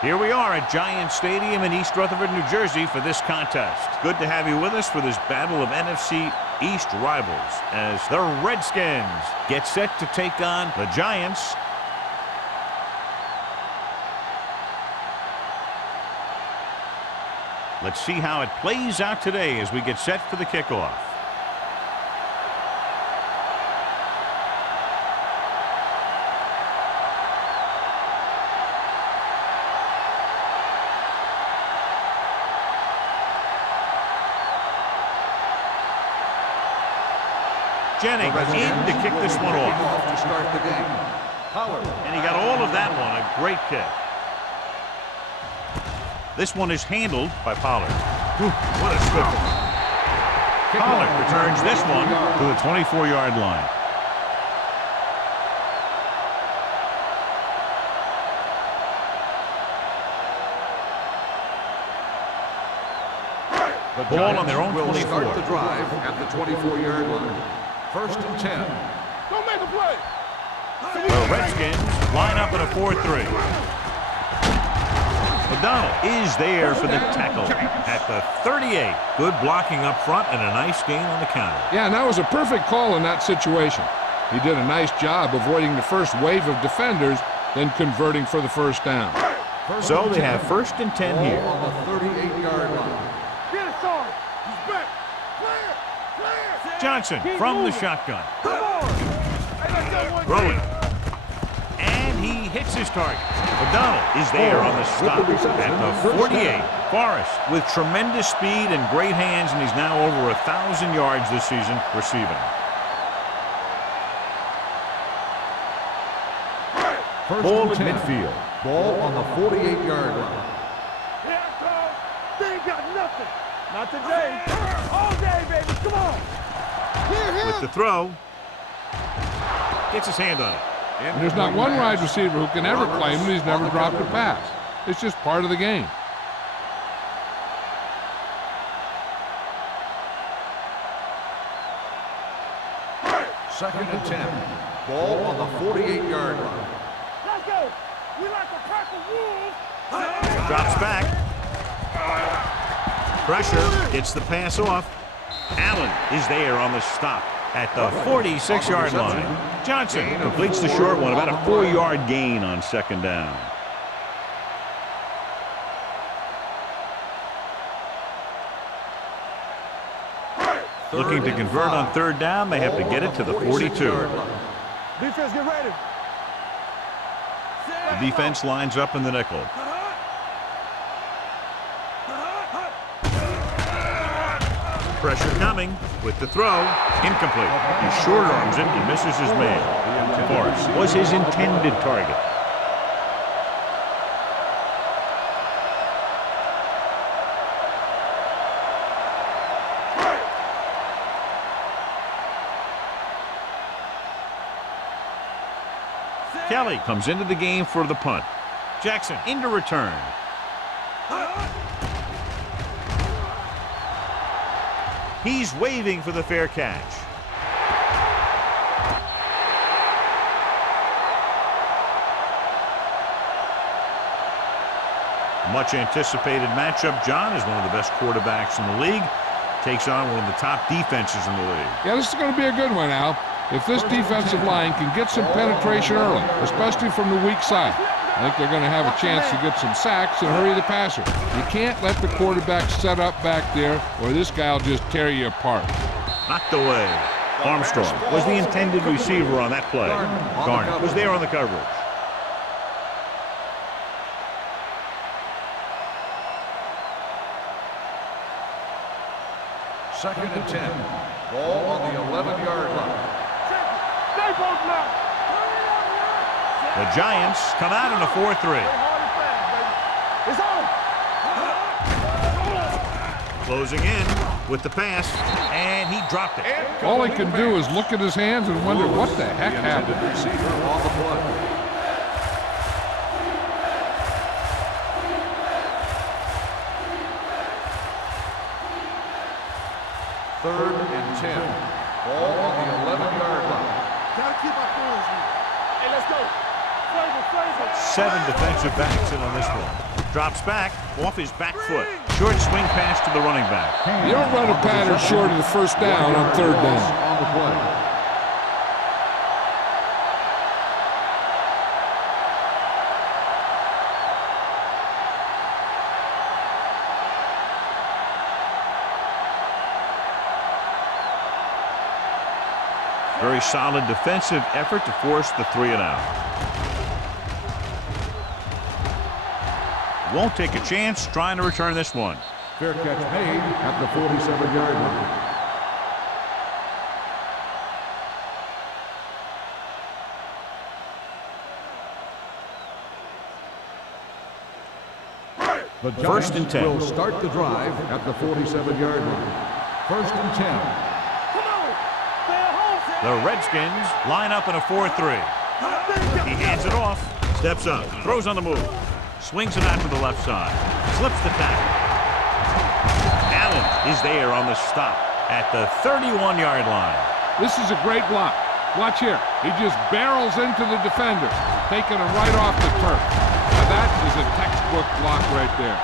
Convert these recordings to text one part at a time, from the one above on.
Here we are at Giant Stadium in East Rutherford, New Jersey for this contest. Good to have you with us for this battle of NFC East rivals as the Redskins get set to take on the Giants. Let's see how it plays out today as we get set for the kickoff. Jennings in to kick this one off. To start the game. And he got all of that one. A great kick. This one is handled by Pollard. What a scoop. Pollard returns this one to the 24-yard line. The ball on their own will 24. Start the drive at the 24-yard line. 1st and 10. Don't make a play. The Redskins line up in a 4-3. McDonald is there for the tackle at the 38. Good blocking up front and a nice gain on the counter. Yeah, and that was a perfect call in that situation. He did a nice job avoiding the first wave of defenders, then converting for the first down. So they have 1st and 10 here. On the 38-yard line. Get it, Sarge. He's back. Clear. Johnson from the shotgun. Come on. Throwing. And he hits his target. McDonald is there on the stop at the 48. Forrest with tremendous speed and great hands, and he's now over 1,000 yards this season receiving. Ball at midfield. Ball on the 48-yard line. They ain't got nothing. Not today. All day, baby. Come on. With the throw. Gets his hand on it. And there's not one wide receiver who can ever claim that he's never dropped a pass. It's just part of the game. Second and 10. Ball on the 48-yard line. Let's go. We like the pack of wolves. Drops back. Pressure. Gets the pass off. Allen is there on the stop at the 46-yard line. Johnson completes the short one, about a 4-yard gain on 2nd down. Looking to convert on 3rd down, they have to get it to the 42. Defense, get ready. The defense lines up in the nickel. Pressure coming with the throw. Incomplete. He short arms it and misses his man. Forrest was his intended target. Kelly comes into the game for the punt. Jackson into return. He's waving for the fair catch. Much anticipated matchup. John is one of the best quarterbacks in the league. Takes on one of the top defenses in the league. Yeah, this is going to be a good one, Al. If this defensive line can get some penetration early, especially from the weak side, I think they're going to have a chance to get some sacks and hurry the passer. You can't let the quarterback set up back there or this guy will just tear you apart. Knocked away. Armstrong was the intended receiver on that play. Garner was there on the coverage. Second and 10. Ball on the 11-yard line. The Giants come out in a 4-3. Closing in with the pass, and he dropped it. All he can do is look at his hands and wonder what the heck happened. Receiver on the play. Third and 10. Ball on the 11-yard line. Gotta keep our corners here. Hey, let's go. 7 defensive backs in on this one. Drops back off his back foot. Short swing pass to the running back. You don't run a pattern short of the first down on third down. On the play. Very solid defensive effort to force the 3 and out. Won't take a chance trying to return this one. Fair catch made at the 47-yard line. The First and 10. Will start the drive at the 47-yard line. First and 10. The Redskins line up in a 4-3. He hands it off, steps up, throws on the move, swings it out to the left side, slips the tackle. Allen is there on the stop at the 31-yard line. This is a great block. Watch here. He just barrels into the defender, taking him right off the turf. Now that is a textbook block right there.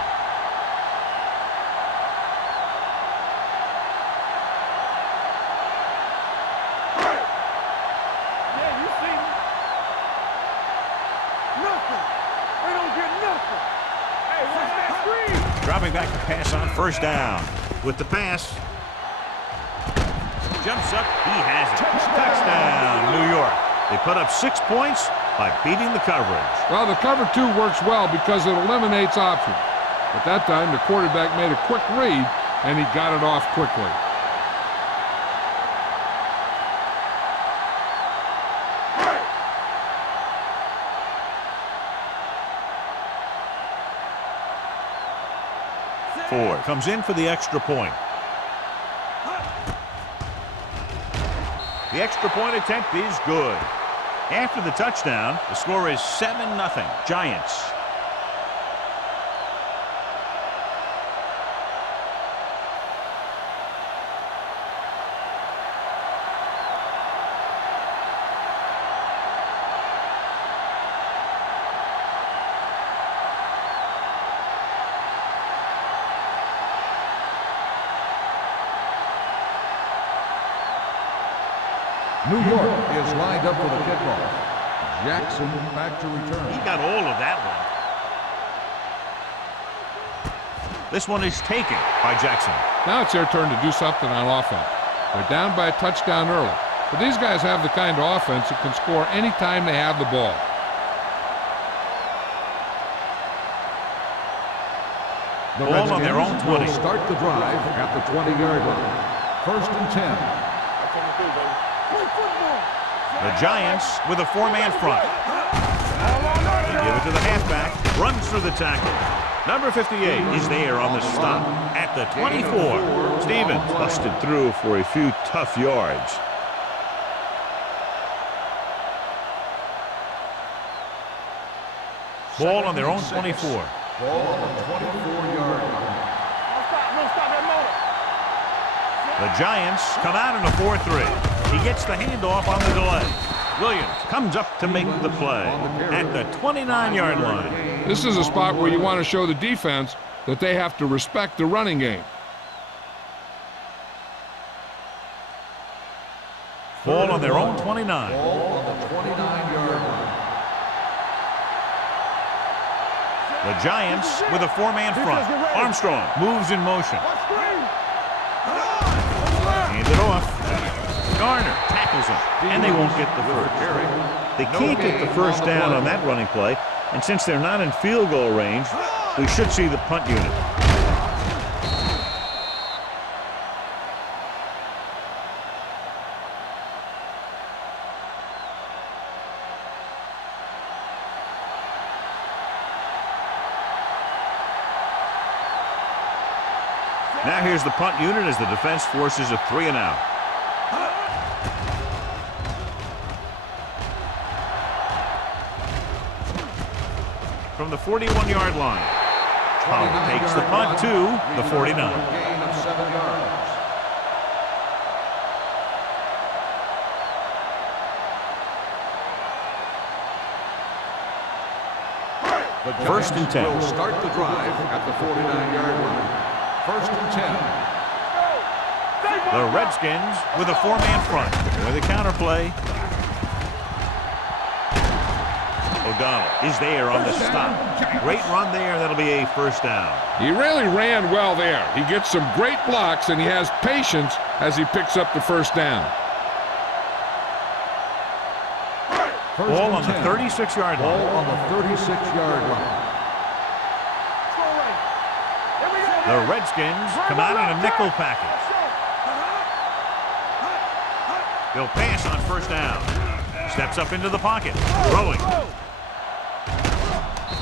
Dropping back to pass on first down. With the pass. Jumps up. He has it. Touchdown, New York. They put up 6 points by beating the coverage. Well, the cover 2 works well because it eliminates options. But that time, the quarterback made a quick read, and he got it off quickly. Ford comes in for the extra point. The extra point attempt is good. After the touchdown, the score is 7-0, Giants. New York is lined up for the kickoff. Jackson back to return. He got all of that one. This one is taken by Jackson. Now it's their turn to do something on offense. They're down by a touchdown early. But these guys have the kind of offense that can score anytime they have the ball. The Ball on their own 20. Will start the drive at the 20-yard line. First and 10. The Giants with a 4-man front. They give it to the halfback. Runs through the tackle. Number 58 is there on the stop at the 24. Stevens busted through for a few tough yards. Ball on their own 24. Ball on the 24-yard line. The Giants come out in a 4-3. He gets the handoff on the delay. Williams comes up to make the play at the 29-yard line. This is a spot where you want to show the defense that they have to respect the running game. Ball on their own 29. Ball on the 29-yard line. The Giants with a 4-man front. Armstrong moves in motion. Hands it off. Garner tackles him, and they won't get the first. They can't get the first down on that running play, and since they're not in field goal range, we should see the punt unit. Now here's the punt unit as the defense forces a 3 and out. From the 41-yard line. Pollard takes the punt to the 49. Gain of 7 yards. The First and 10. will start the drive at the 49-yard line. First and 10. The Redskins with a four-man front. With a counterplay. O'Donnell is there on the stop. Great run there. That'll be a first down. He really ran well there. He gets some great blocks, and he has patience as he picks up the first down. Ball on the 36-yard line. Ball on the 36-yard line. The Redskins come out in a nickel package. They'll pass on first down. Steps up into the pocket. Throwing.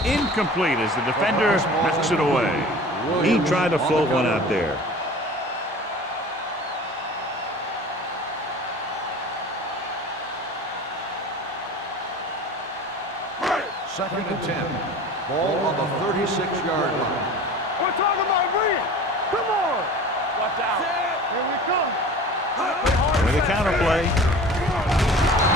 Incomplete as the defender knocks it away. He tried to float one out there. Second and 10. Ball on the 36-yard line. We're talking about Reed. Come on. Watch out. Here we come. With a counterplay.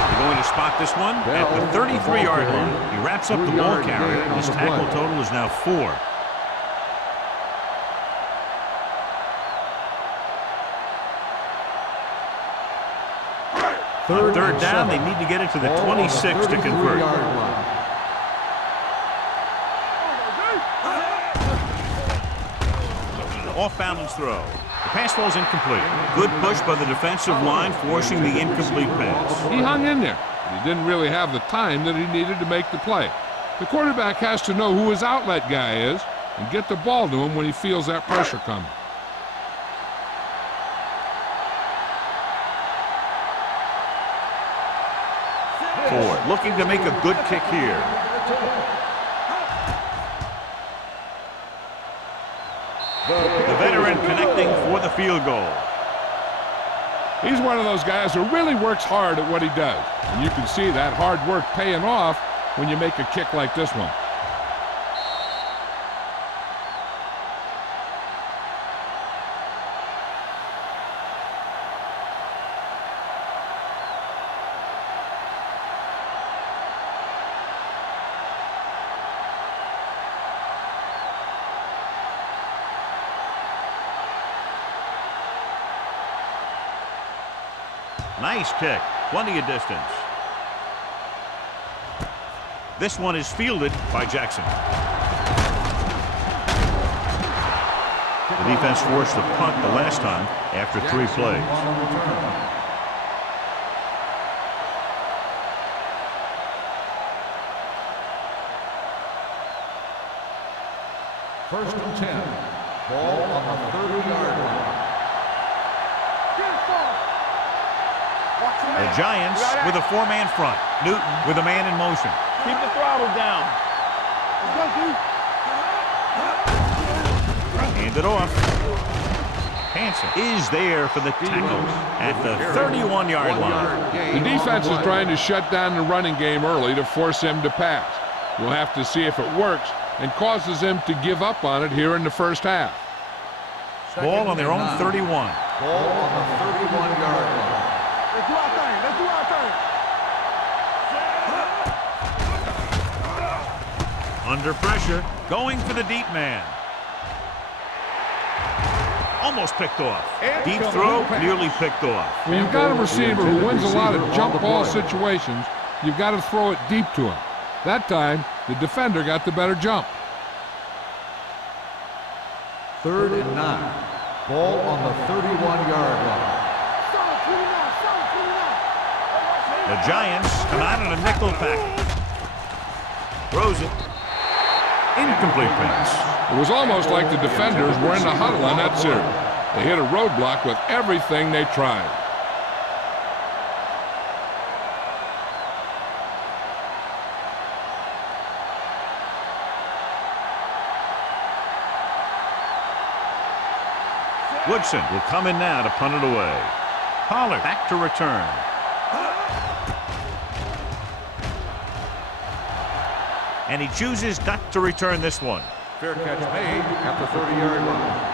They're going to spot this one at the 33-yard line. He wraps up the ball carrier. His tackle total is now 4. Third down, they need to get it to the 26 to convert. Off-balance throw. The pass falls incomplete. Good push by the defensive line, forcing the incomplete pass. He hung in there, but he didn't really have the time that he needed to make the play. The quarterback has to know who his outlet guy is and get the ball to him when he feels that pressure coming. Ford looking to make a good kick here. The veteran connecting for the field goal. He's one of those guys who really works hard at what he does. And you can see that hard work paying off when you make a kick like this one. Nice kick. Plenty of distance. This one is fielded by Jackson. The defense forced a punt the last time after 3 plays. First and 10. Ball on the 30-yard line. The Giants with a 4-man front. Newton with a man in motion. Keep the throttle down. Hand it off. Hanson is there for the tackle at the 31-yard line. The defense is trying to shut down the running game early to force him to pass. We'll have to see if it works and causes him to give up on it here in the first half. Ball on their own 31. Ball on the 31-yard line. Let's do our thing. Let's do our thing. Under pressure, going for the deep man. Almost picked off. Deep throw, nearly picked off. When you've got a receiver who wins a lot of jump ball situations, you've got to throw it deep to him. That time, the defender got the better jump. 3rd and 9. Ball on the 31-yard line. The Giants come out in a nickel package. Throws it. Incomplete pass. It was almost like the defenders were in the huddle on that series. They hit a roadblock with everything they tried. Woodson will come in now to punt it away. Pollard back to return. And he chooses not to return this one. Fair catch made at the 30-yard line.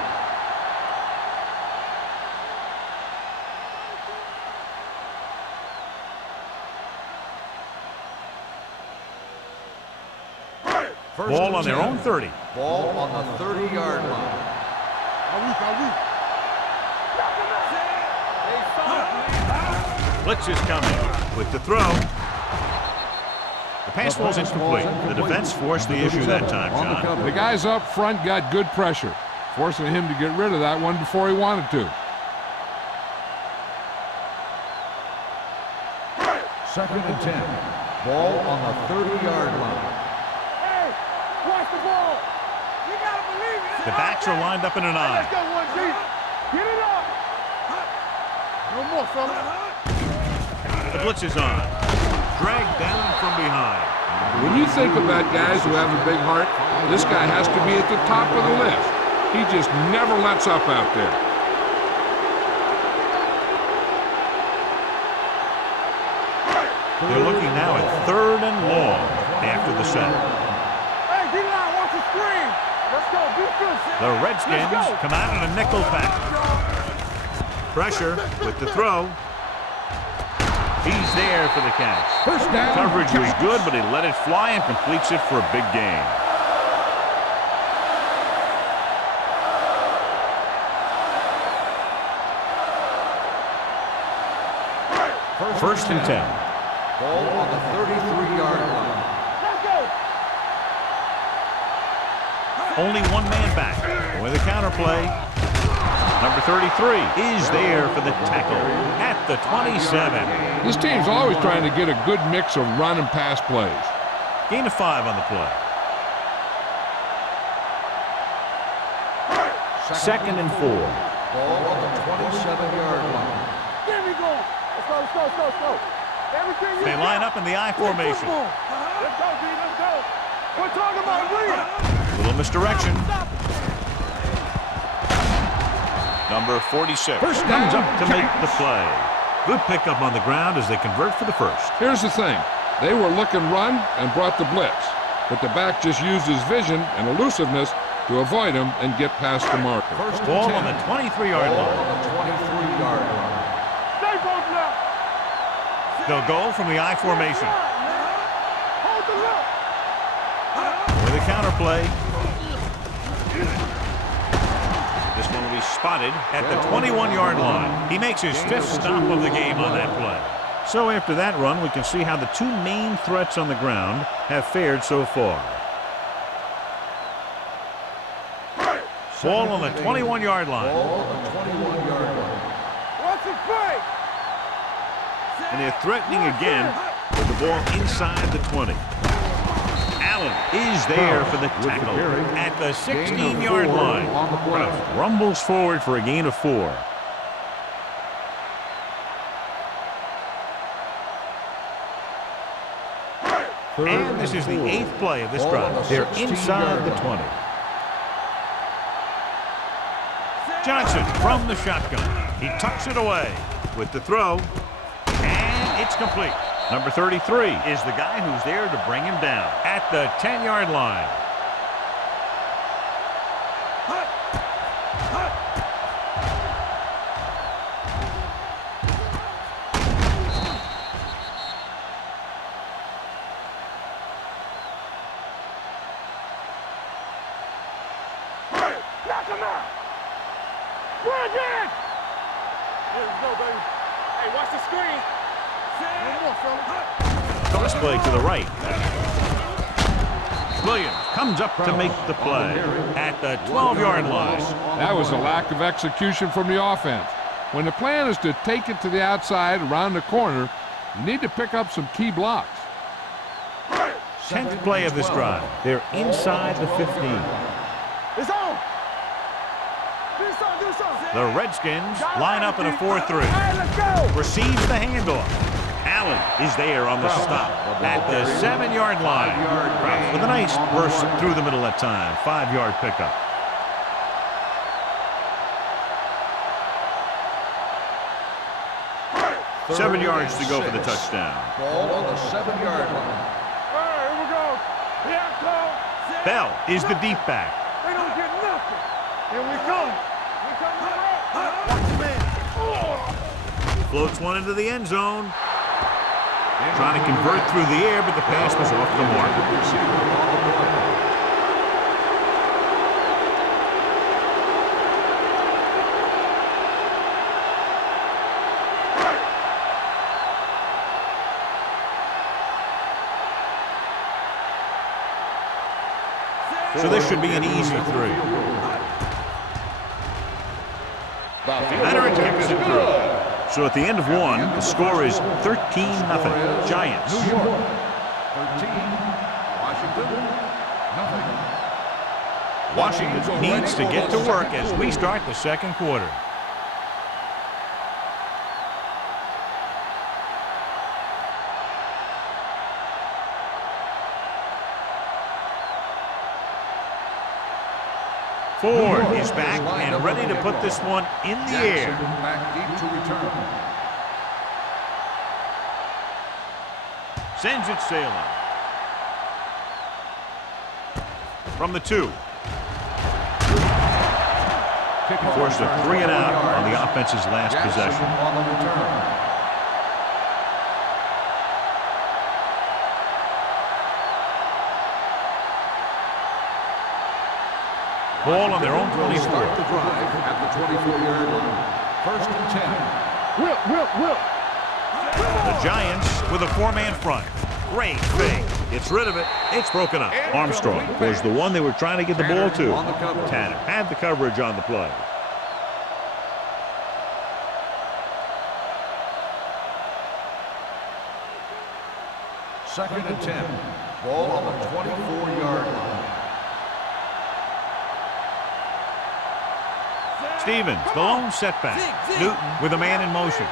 Ball on their own 30. Ball on the 30-yard line. Blitz is coming with the throw. The pass ball's incomplete. The defense forced the issue that time, John. The guys up front got good pressure, forcing him to get rid of that one before he wanted to. Second and 10. Ball on the 30-yard line. Hey, watch the ball. You gotta believe it. The backs are lined up in an eye. Let's go, 1G. Get it up. No more, fella. The blitz is on. Dragged down from behind. When you think about guys who have a big heart, this guy has to be at the top of the list. He just never lets up out there. They're looking now at 3rd and long after the set. Hey, D-line, watch the screen. Let's go, defense. The Redskins come out in a nickel pack. Pressure with the throw. He's there for the catch. First down. Coverage was good, but he let it fly and completes it for a big gain. First and 10. Ball on the 33-yard line. Let's go. Only one man back. With a counter play. Number 33 is there for the tackle at the 27. This team's always trying to get a good mix of run and pass plays. Gain of 5 on the play. Second and 4. Ball on the 27-yard line. There we go. Let's go, let's go, let's go, let's go. Everything you They got. line up in the I formation. Let's go, D, let's go. We're talking about Williams. Little misdirection. Number 46 First comes down. up to make the play. Good pickup on the ground as they convert for the first. Here's the thing. They were looking run and brought the blitz, but the back just used his vision and elusiveness to avoid him and get past the marker. First Ball and on 10. the 23-yard Ball line. on the 23-yard line. Stay both left. They'll go from the I formation. Hold the left. With a counter play. This one will be spotted at the 21-yard line. He makes his 5th stop of the game on that play. So after that run, we can see how the two main threats on the ground have fared so far. Ball on the 21-yard line. Ball on the 21-yard line. Watch it play. And they're threatening again with the ball inside the 20. Allen is there for the tackle at the 16-yard line. Rumbles forward for a gain of 4. And this is the 8th play of this drive. They're inside the 20. Johnson from the shotgun. He tucks it away with the throw. And it's complete. Number 33 is the guy who's there to bring him down at the 10-yard line. Knock him out. Bring it. Here we go, baby. Hey, watch the screen. One more, fella. Toss play to the right. Williams comes up to make the play at the 12-yard line. That was a lack of execution from the offense. When the plan is to take it to the outside around the corner, you need to pick up some key blocks. 10th play of this drive. They're inside the 15. It's on. Do something, do something. The Redskins line up in a 4-3. Hey, let's go. Receives the handoff. Allen is there on the stop at the 7-yard line. With a nice burst through the middle that time. 5-yard pickup. Third 7 yards to and go for the 6. touchdown. Ball on the 7-yard line. All right, here we go. Here I come. Bell is the deep back. They don't get nothing. Here we come. We coming up. Watch the man. Floats one into the end zone. Trying to convert through the air, but the pass was off the mark. So this should be an easy three. Leonard kicks it through. So at the end of one, the score is 13-0. Giants. New York, 13. Washington, nothing. Washington needs to get to work as we start the second quarter. Ford is back and ready to put this one in the air. Back deep to return. Sends it sailing. From the 2. Forced a 3 and out on the offense's last possession. On the return. Ball on their own 24. Start the drive at the 24-yard line. 1st and 10. Whip. The Giants with a 4-man front. Great fake. Gets rid of it. It's broken up. Armstrong was the one they were trying to get the ball to. Tanner had the coverage on the play. Second and 10. Ball on the 24-yard line. Stevens, the lone setback. Newton with a man in motion.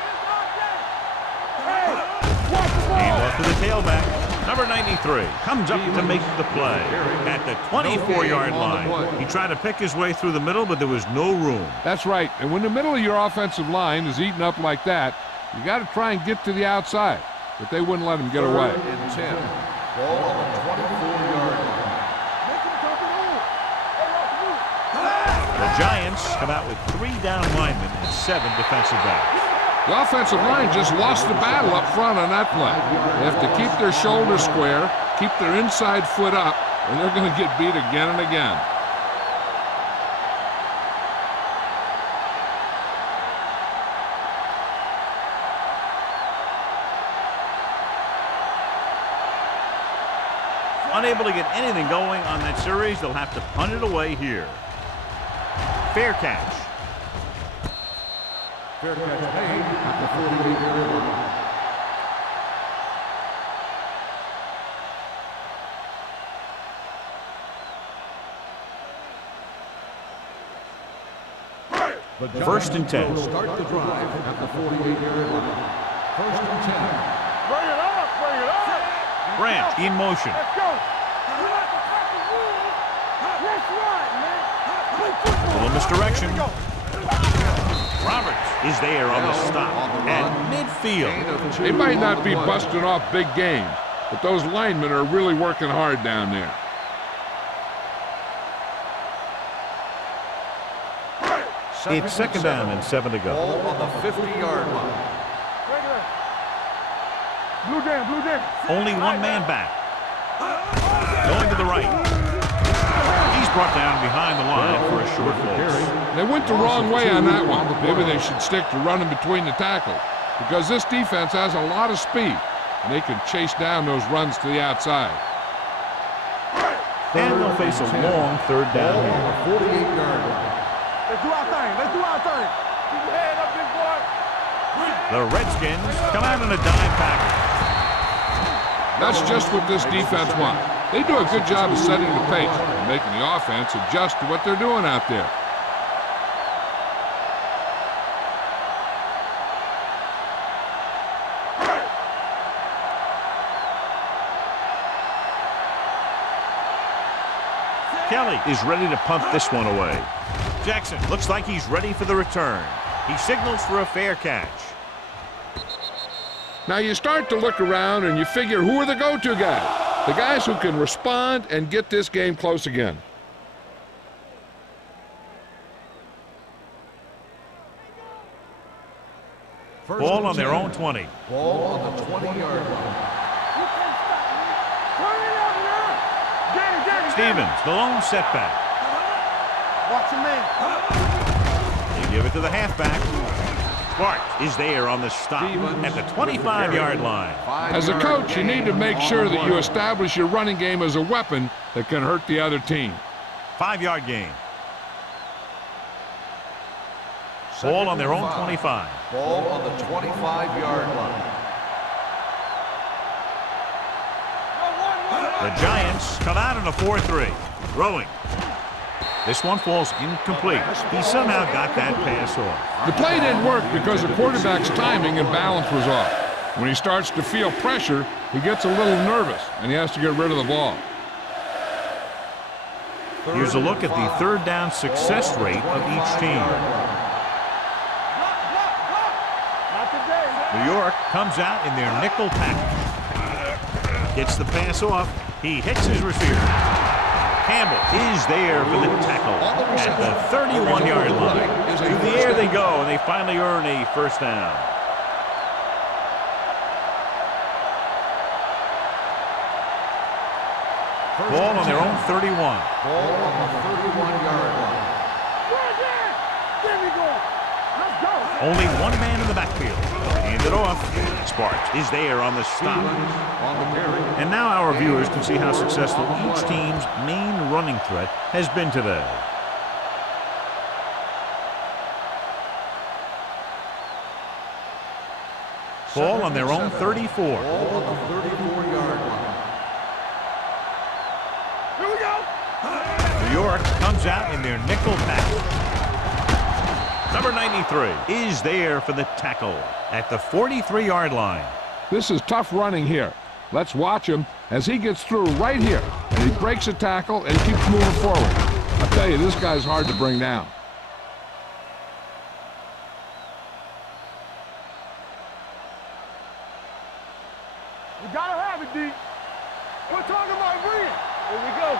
Hand off to the tailback. Number 93 comes up to make the play at the 24-yard line. He tried to pick his way through the middle, but there was no room. That's right. And when the middle of your offensive line is eaten up like that, you got to try and get to the outside. But they wouldn't let him get away. 3rd and 10. Ball on the 24-yard line. The Giants come out with 3 down linemen and 7 defensive backs. The offensive line just lost the battle up front on that play. They have to keep their shoulders square, keep their inside foot up, or they're going to get beat again and again. Unable to get anything going on that series, they'll have to punt it away here. Fair catch. Fair catch made at the 48-yard line. First and 10. Start the drive at the 48-yard line. 1st and 10. Bring it up. Branch in motion. Let's go. Let's run, man. A little misdirection. Roberts is there on the stop at midfield. They might not be busting off big games, but those linemen are really working hard down there. It's second down and 7 to go. Ball on the 50-yard line. Blue jam. Only 1 man back. Going to the right. He's brought down behind the line for a short loss. They went the wrong way on that one. Maybe they should stick to running between the tackles, because this defense has a lot of speed, and they can chase down those runs to the outside. And they'll face a long 3rd down Ball here. on the 48-yard line. Let's do our thing. Keep your head up, big boy. The Redskins come out in a dime package. That's just what this defense wants. They do a good job of setting the pace and making the offense adjust to what they're doing out there. Kelly is ready to punt this one away. Jackson looks like he's ready for the return. He signals for a fair catch. Now you start to look around and you figure, who are the go-to guys? The guys who can respond and get this game close again. Ball on their own 20. Ball on the 20-yard line. Stevens, the lone setback. Watch your man. They give it to the halfback. Sparks is there on the stop at the 25-yard line. As a coach, you need to make sure that you establish your running game as a weapon that can hurt the other team. 5-yard gain. Ball on their own 25. Ball on the 25-yard line. The Giants come out in a 4-3. Throwing. This one falls incomplete. He somehow got that pass off. The play didn't work because the quarterback's timing and balance was off. When he starts to feel pressure, he gets a little nervous, and he has to get rid of the ball. Here's a look at the third down success rate of each team. New York comes out in their nickel package. Gets the pass off. He hits his receiver. Campbell is there for the tackle at the 31-yard line. Through the air they go, and they finally earn a first down. Ball on their own 31. Ball on the 31-yard line. There we go. Let's go. Only one man in the backfield. Hand it off. Sparks is there on the stop. On the carry. And now our viewers can see how successful each team's main running threat has been today. Ball on their own 34. Ball on the 34-yard line. Here we go. New York comes out in their nickel package. Number 93 is there for the tackle at the 43-yard line. This is tough running here. Let's watch him as he gets through right here, and he breaks a tackle and keeps moving forward. I tell you, this guy's hard to bring down. We gotta have it, D. We're talking about bringing. Here we go.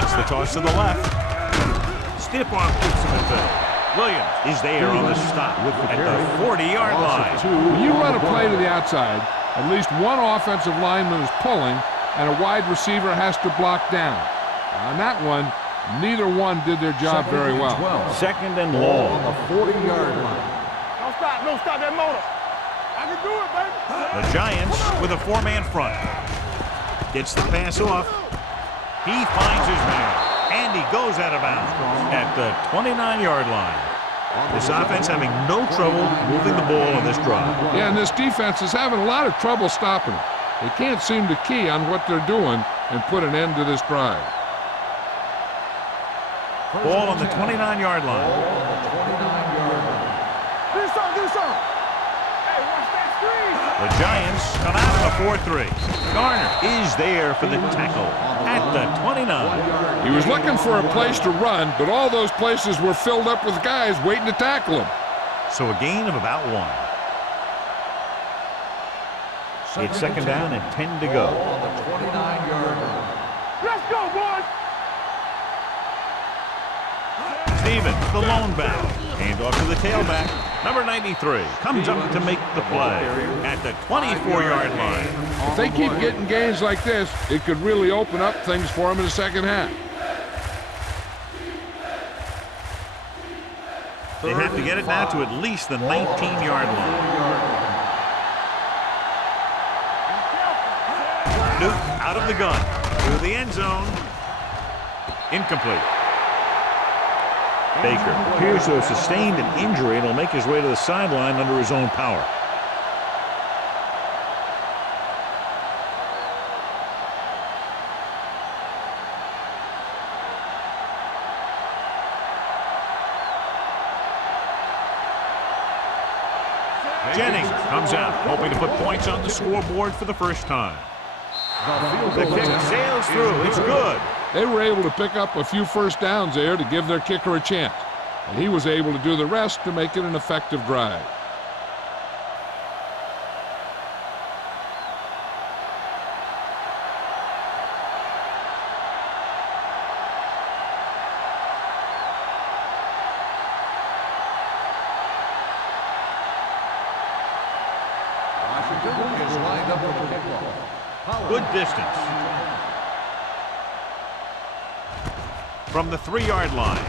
Gets the toss to the left. Stiff arm keeps him in field. Williams is there on the stop at the 40-yard line. When you run a play to the outside, at least one offensive lineman is pulling, and a wide receiver has to block down. On that one, neither one did their job very well. Second and Ball long. on the 40-yard line. Don't stop that motor. I can do it, baby. The Giants with a four-man front. Gets the pass off. He finds his man, and he goes out of bounds at the 29-yard line. This offense having no trouble moving the ball on this drive. Yeah, and this defense is having a lot of trouble stopping them. They can't seem to key on what they're doing and put an end to this drive. Ball on the 29-yard line. Ball on the 29-yard line. Do something. Hey, watch that screen. The Giants come out in a 4-3. Garner is there for the tackle at the 29. He was looking for a place to run, but all those places were filled up with guys waiting to tackle him. So a gain of about 1. It's second down and 10 to go. Ball on the 29-yard line. Let's go, boys. Stevens, the lone back. Hand off to the tailback. Number 93 comes up to make the play at the 24-yard line. If they keep getting gains like this, it could really open up things for them in the second half. They have to get it now to at least the 19-yard line. Duke out of the gun to the end zone. Incomplete. Baker appears to have sustained an injury and will make his way to the sideline under his own power. Jennings comes out, hoping to put points on the scoreboard for the first time. The kick sails through. It's good. They were able to pick up a few first downs there to give their kicker a chance. And he was able to do the rest to make it an effective drive. Washington is lined up for the kickoff. Good distance. From the 3-yard line.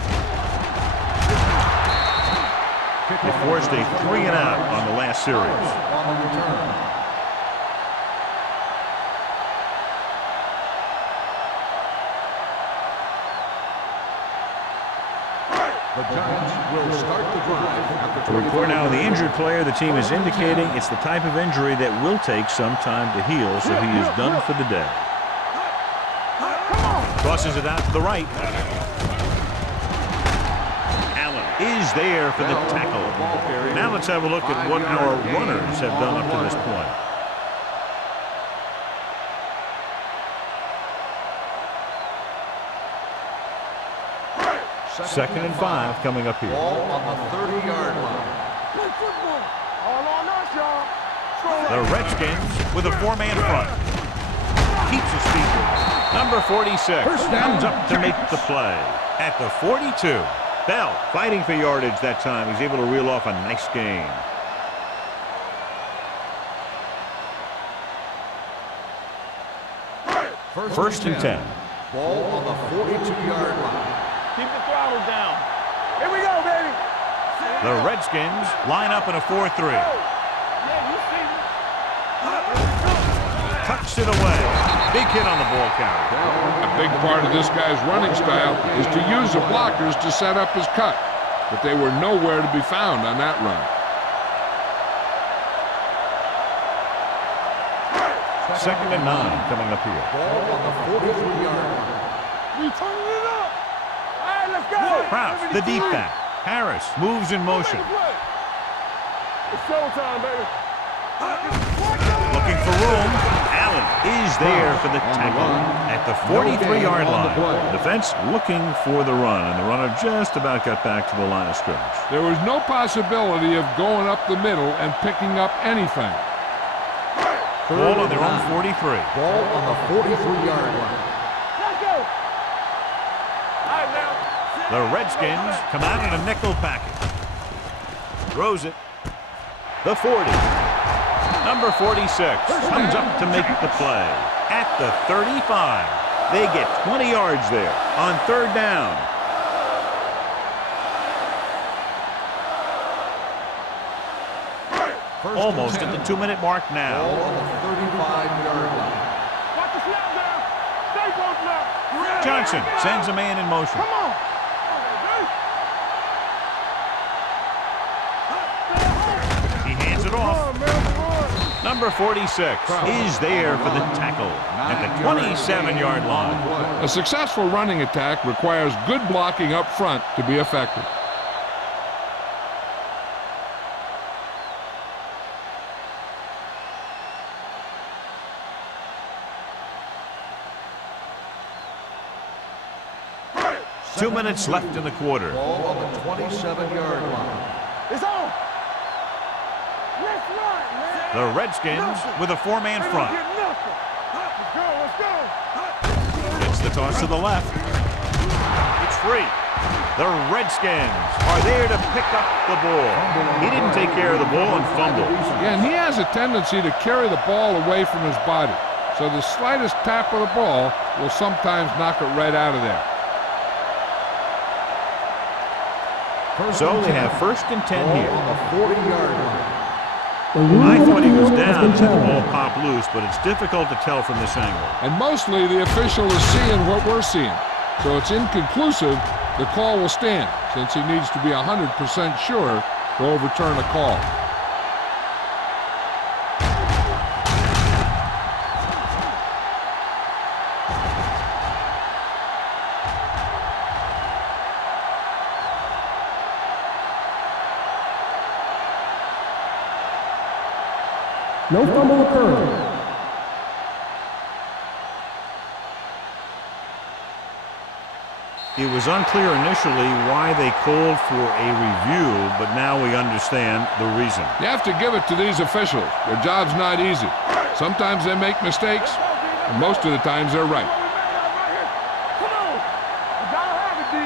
He forced a 3-and-out on the last series. On the return. The Giants will start the drive at the A report now of the injured player. The team is indicating it's the type of injury that will take some time to heal, so he is done for the day. Tosses it out to the right. Allen is there for the tackle. Now let's have a look at what our runners have done up to this point. Second and 5 coming up here. Ball on the 30-yard line. Play football. All on us, y'all. The Redskins with a 4-man front. Keeps his feet. Number 46 comes up to make the play. At the 42. Bell fighting for yardage that time. He's able to reel off a nice gain. First and 10. Ball on the 42-yard line. Keep the throttle down. Here we go, baby. The Redskins line up in a 4-3. Yeah, you see me. Tucks it away. Big hit on the ball carrier. A big part of this guy's running style is to use the blockers to set up his cut, but they were nowhere to be found on that run. Second and 9 coming up here. Ball on the 43-yard line. We turning it up. All right, let's go. Prowse, the deep back. Harris moves in motion. It's showtime, baby. Looking for room. Allen is there for the tackle at the 43-yard line. Defense looking for the run, and the runner just about got back to the line of scrimmage. There was no possibility of going up the middle and picking up anything. Ball on their own 43. Ball on the 43-yard line. Let's go. All right, now. The Redskins come out in a nickel package. Throws it. The 40. Number 46 comes up to make the play. At the 35. They get 20 yards there on third down. Almost at the 2-minute mark now. Ball on the 35-yard line. Watch the snap down. Stay close now. Johnson sends a man in motion. Come on. He hands it off. Number 46 is there for the tackle at the 27-yard line. A successful running attack requires good blocking up front to be effective. Two minutes left in the quarter. Ball on the 27-yard line. It's on. Let's run, man. The Redskins with a 4-man front. Let's go, let's go. Gets the toss to the left. It's free. The Redskins are there to pick up the ball. He didn't take care of the ball and fumbled. Yeah, and he has a tendency to carry the ball away from his body. So the slightest tap of the ball will sometimes knock it right out of there. So they have first and 10 Ball here. on the 40-yard line. I thought he was down and the ball popped loose, but it's difficult to tell from this angle. And mostly the official is seeing what we're seeing. So it's inconclusive. The call will stand since he needs to be 100% sure to overturn a call. No fumble occurred. It was unclear initially why they called for a review, but now we understand the reason. You have to give it to these officials. Their job's not easy. Sometimes they make mistakes, and most of the times they're right. Come on. You gotta have it, D.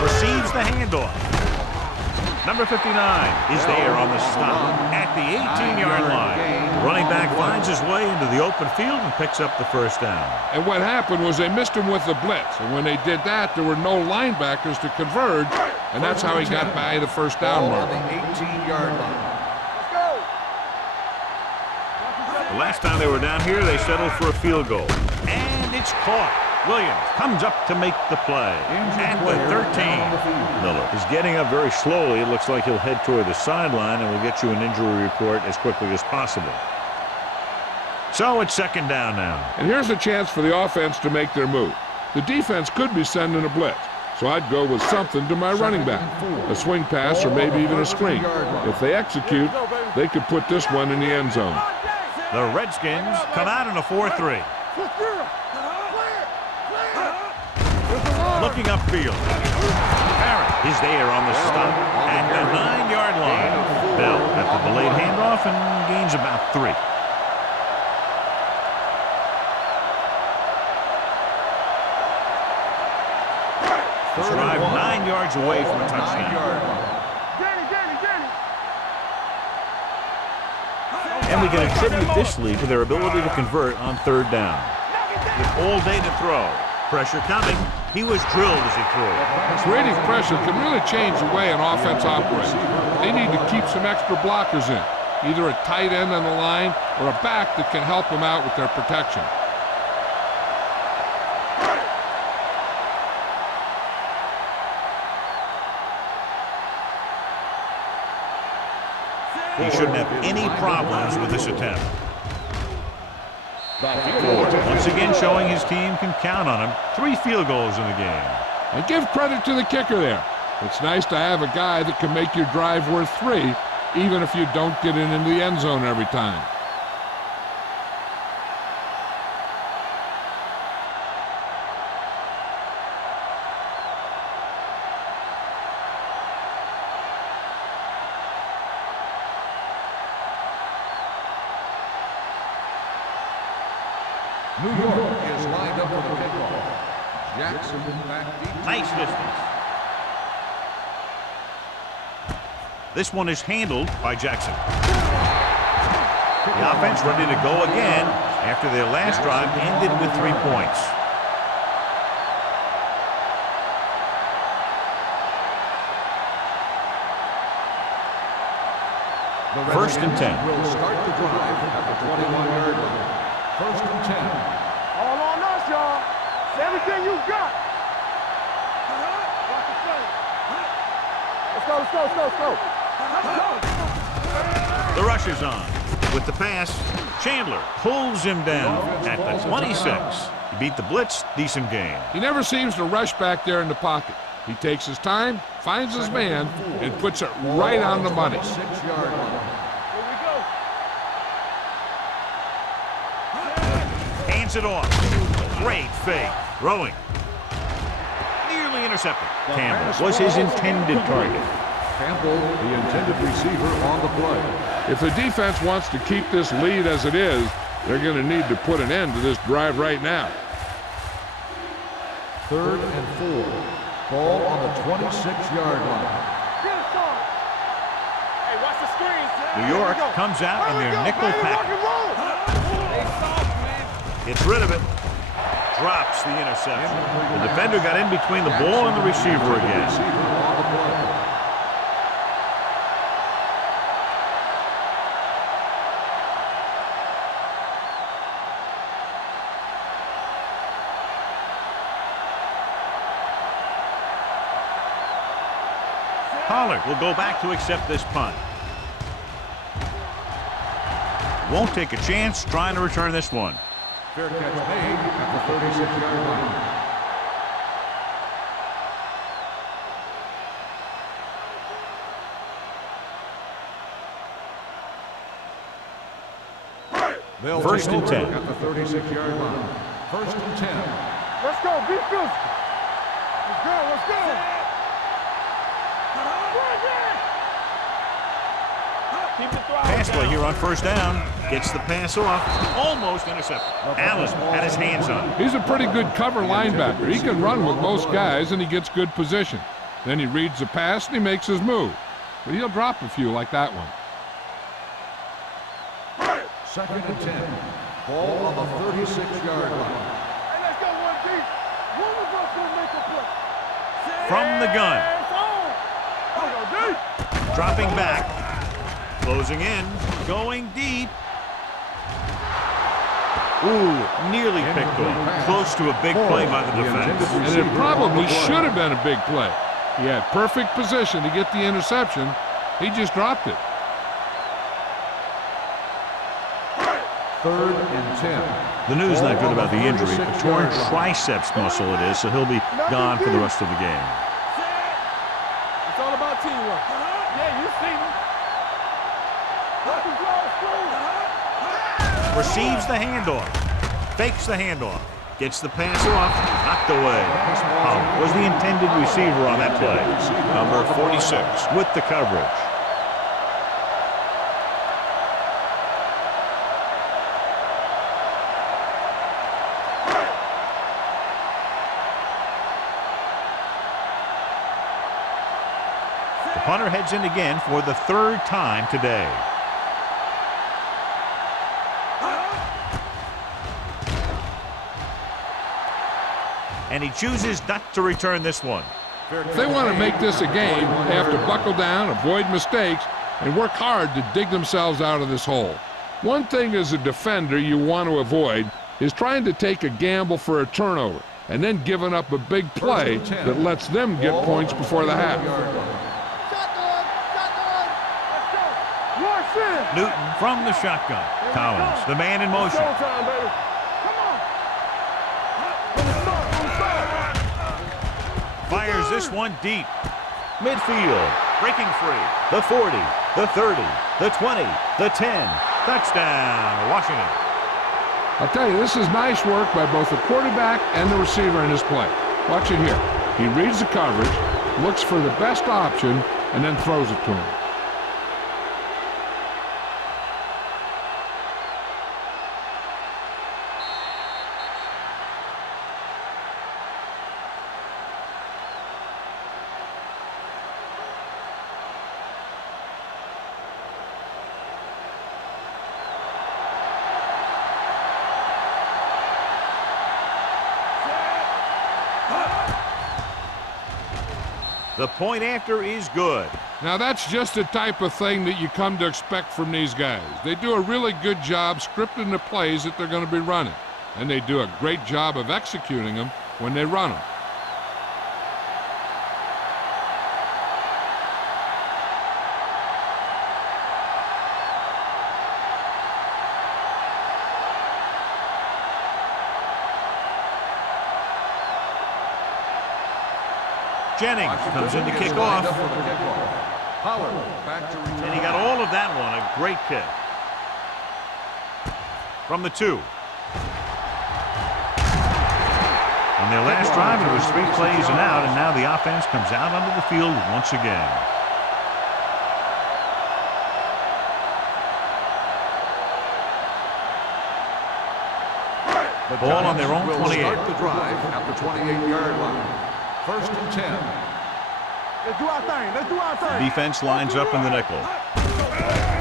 Receives the handoff. Number 59 is there on the stop at the 18-yard line. The running back finds finds his way into the open field and picks up the first down. And what happened was they missed him with the blitz. And when they did that, there were no linebackers to converge, and that's how he got by the first down Ball mark. on the 18-yard line. The last time they were down here, they settled for a field goal. And it's caught. Williams comes up to make the play at the 13. Miller is getting up very slowly. It looks like he'll head toward the sideline, and we'll get you an injury report as quickly as possible. So it's second down now. And here's a chance for the offense to make their move. The defense could be sending a blitz, so I'd go with something to my running back. A swing pass or maybe even a screen. If they execute, they could put this one in the end zone. The Redskins come out in a 4-3. Looking upfield. Parrott is there on the stop at the 9-yard line. Bell at the delayed handoff and gains about 3. This drive 9 yards away from a touchdown. And we can attribute this lead to their ability to convert on third down. With all day to throw. Pressure coming. He was drilled as he threw. Creating pressure can really change the way an offense operates. They need to keep some extra blockers in, either a tight end on the line or a back that can help them out with their protection. He shouldn't have any problems with this attempt. Ford once again showing his team can count on him. 3 field goals in the game. And give credit to the kicker there. It's nice to have a guy that can make your drive worth 3, even if you don't get it into the end zone every time. New York is lined up for the kickoff. Jackson back deep. Nice distance. This one is handled by Jackson. The offense ready to go again after their last drive ended with 3 points. First and 10. Will start the drive at the 21-yard line. First and 10. All on us, y'all. It's everything you got. Let's go. The rush is on. With the pass, Chandler pulls him down at the 26. He beat the blitz, decent game. He never seems to rush back there in the pocket. He takes his time, finds his man, and puts it right on the money. 6-yard line. Hands it off. Great fake. Throwing. Nearly intercepted. Campbell was his intended target. Campbell, the intended receiver on the play. If the defense wants to keep this lead as it is, they're going to need to put an end to this drive right now. 3rd and 4. Ball on the 26-yard line. Hey, watch the screens. New York comes out in their nickel package. Gets rid of it. Drops the interception. The defender got in between the ball and the receiver again. On the play. Pollard will go back to accept this punt. Won't take a chance trying to return this one. Fair catch made at the 36-yard line. First and 10. At the 36-yard line. First and 10. Let's go. Be physical. Let's go. Pass play here on first down. Gets the pass off. Almost intercepted. Allen had his hands on it. He's a pretty good cover linebacker. He can run with most guys, and he gets good position. Then he reads the pass, and he makes his move. But he'll drop a few like that one. Second and 10. Ball on the 36-yard line. Hey, let's go, 1D. One of us will make a play. From the gun. Dropping back. Closing in. Going deep. Ooh, nearly picked off. Close to a big play by the defense. And it probably should have been a big play. He had perfect position to get the interception. He just dropped it. Third and 10. The news not good about the injury. A torn triceps muscle it is, so he'll be gone for the rest of the game. It's all about teamwork. Yeah, you see me. Receives the handoff. Fakes the handoff. Gets the pass off. Knocked away. Was the intended receiver on that play. Number 46 with the coverage. The punter heads in again for the third time today. And he chooses not to return this one. If they want to make this a game, they have to buckle down, avoid mistakes, and work hard to dig themselves out of this hole. One thing as a defender you want to avoid is trying to take a gamble for a turnover and then giving up a big play that lets them get points before the half. Newton from the shotgun. Collins, the man in motion. Fires this one deep. Midfield, breaking free. The 40, the 30, the 20, the 10. Touchdown, Washington. I'll tell you, this is nice work by both the quarterback and the receiver in his play. Watch it here. He reads the coverage, looks for the best option, and then throws it to him. The point after is good. Now that's just the type of thing that you come to expect from these guys. They do a really good job scripting the plays that they're going to be running. And they do a great job of executing them when they run them. Jennings comes in to kick off. Howard back to return. And he got all of that one. A great kick. From the 2. On their last drive, it was 3 plays and out, and now the offense comes out onto the field once again. The Ball on their own will 28. Start the drive at the 28-yard line. First and 10. Let's do our thing. Let's do our thing. Defense lines up in the nickel.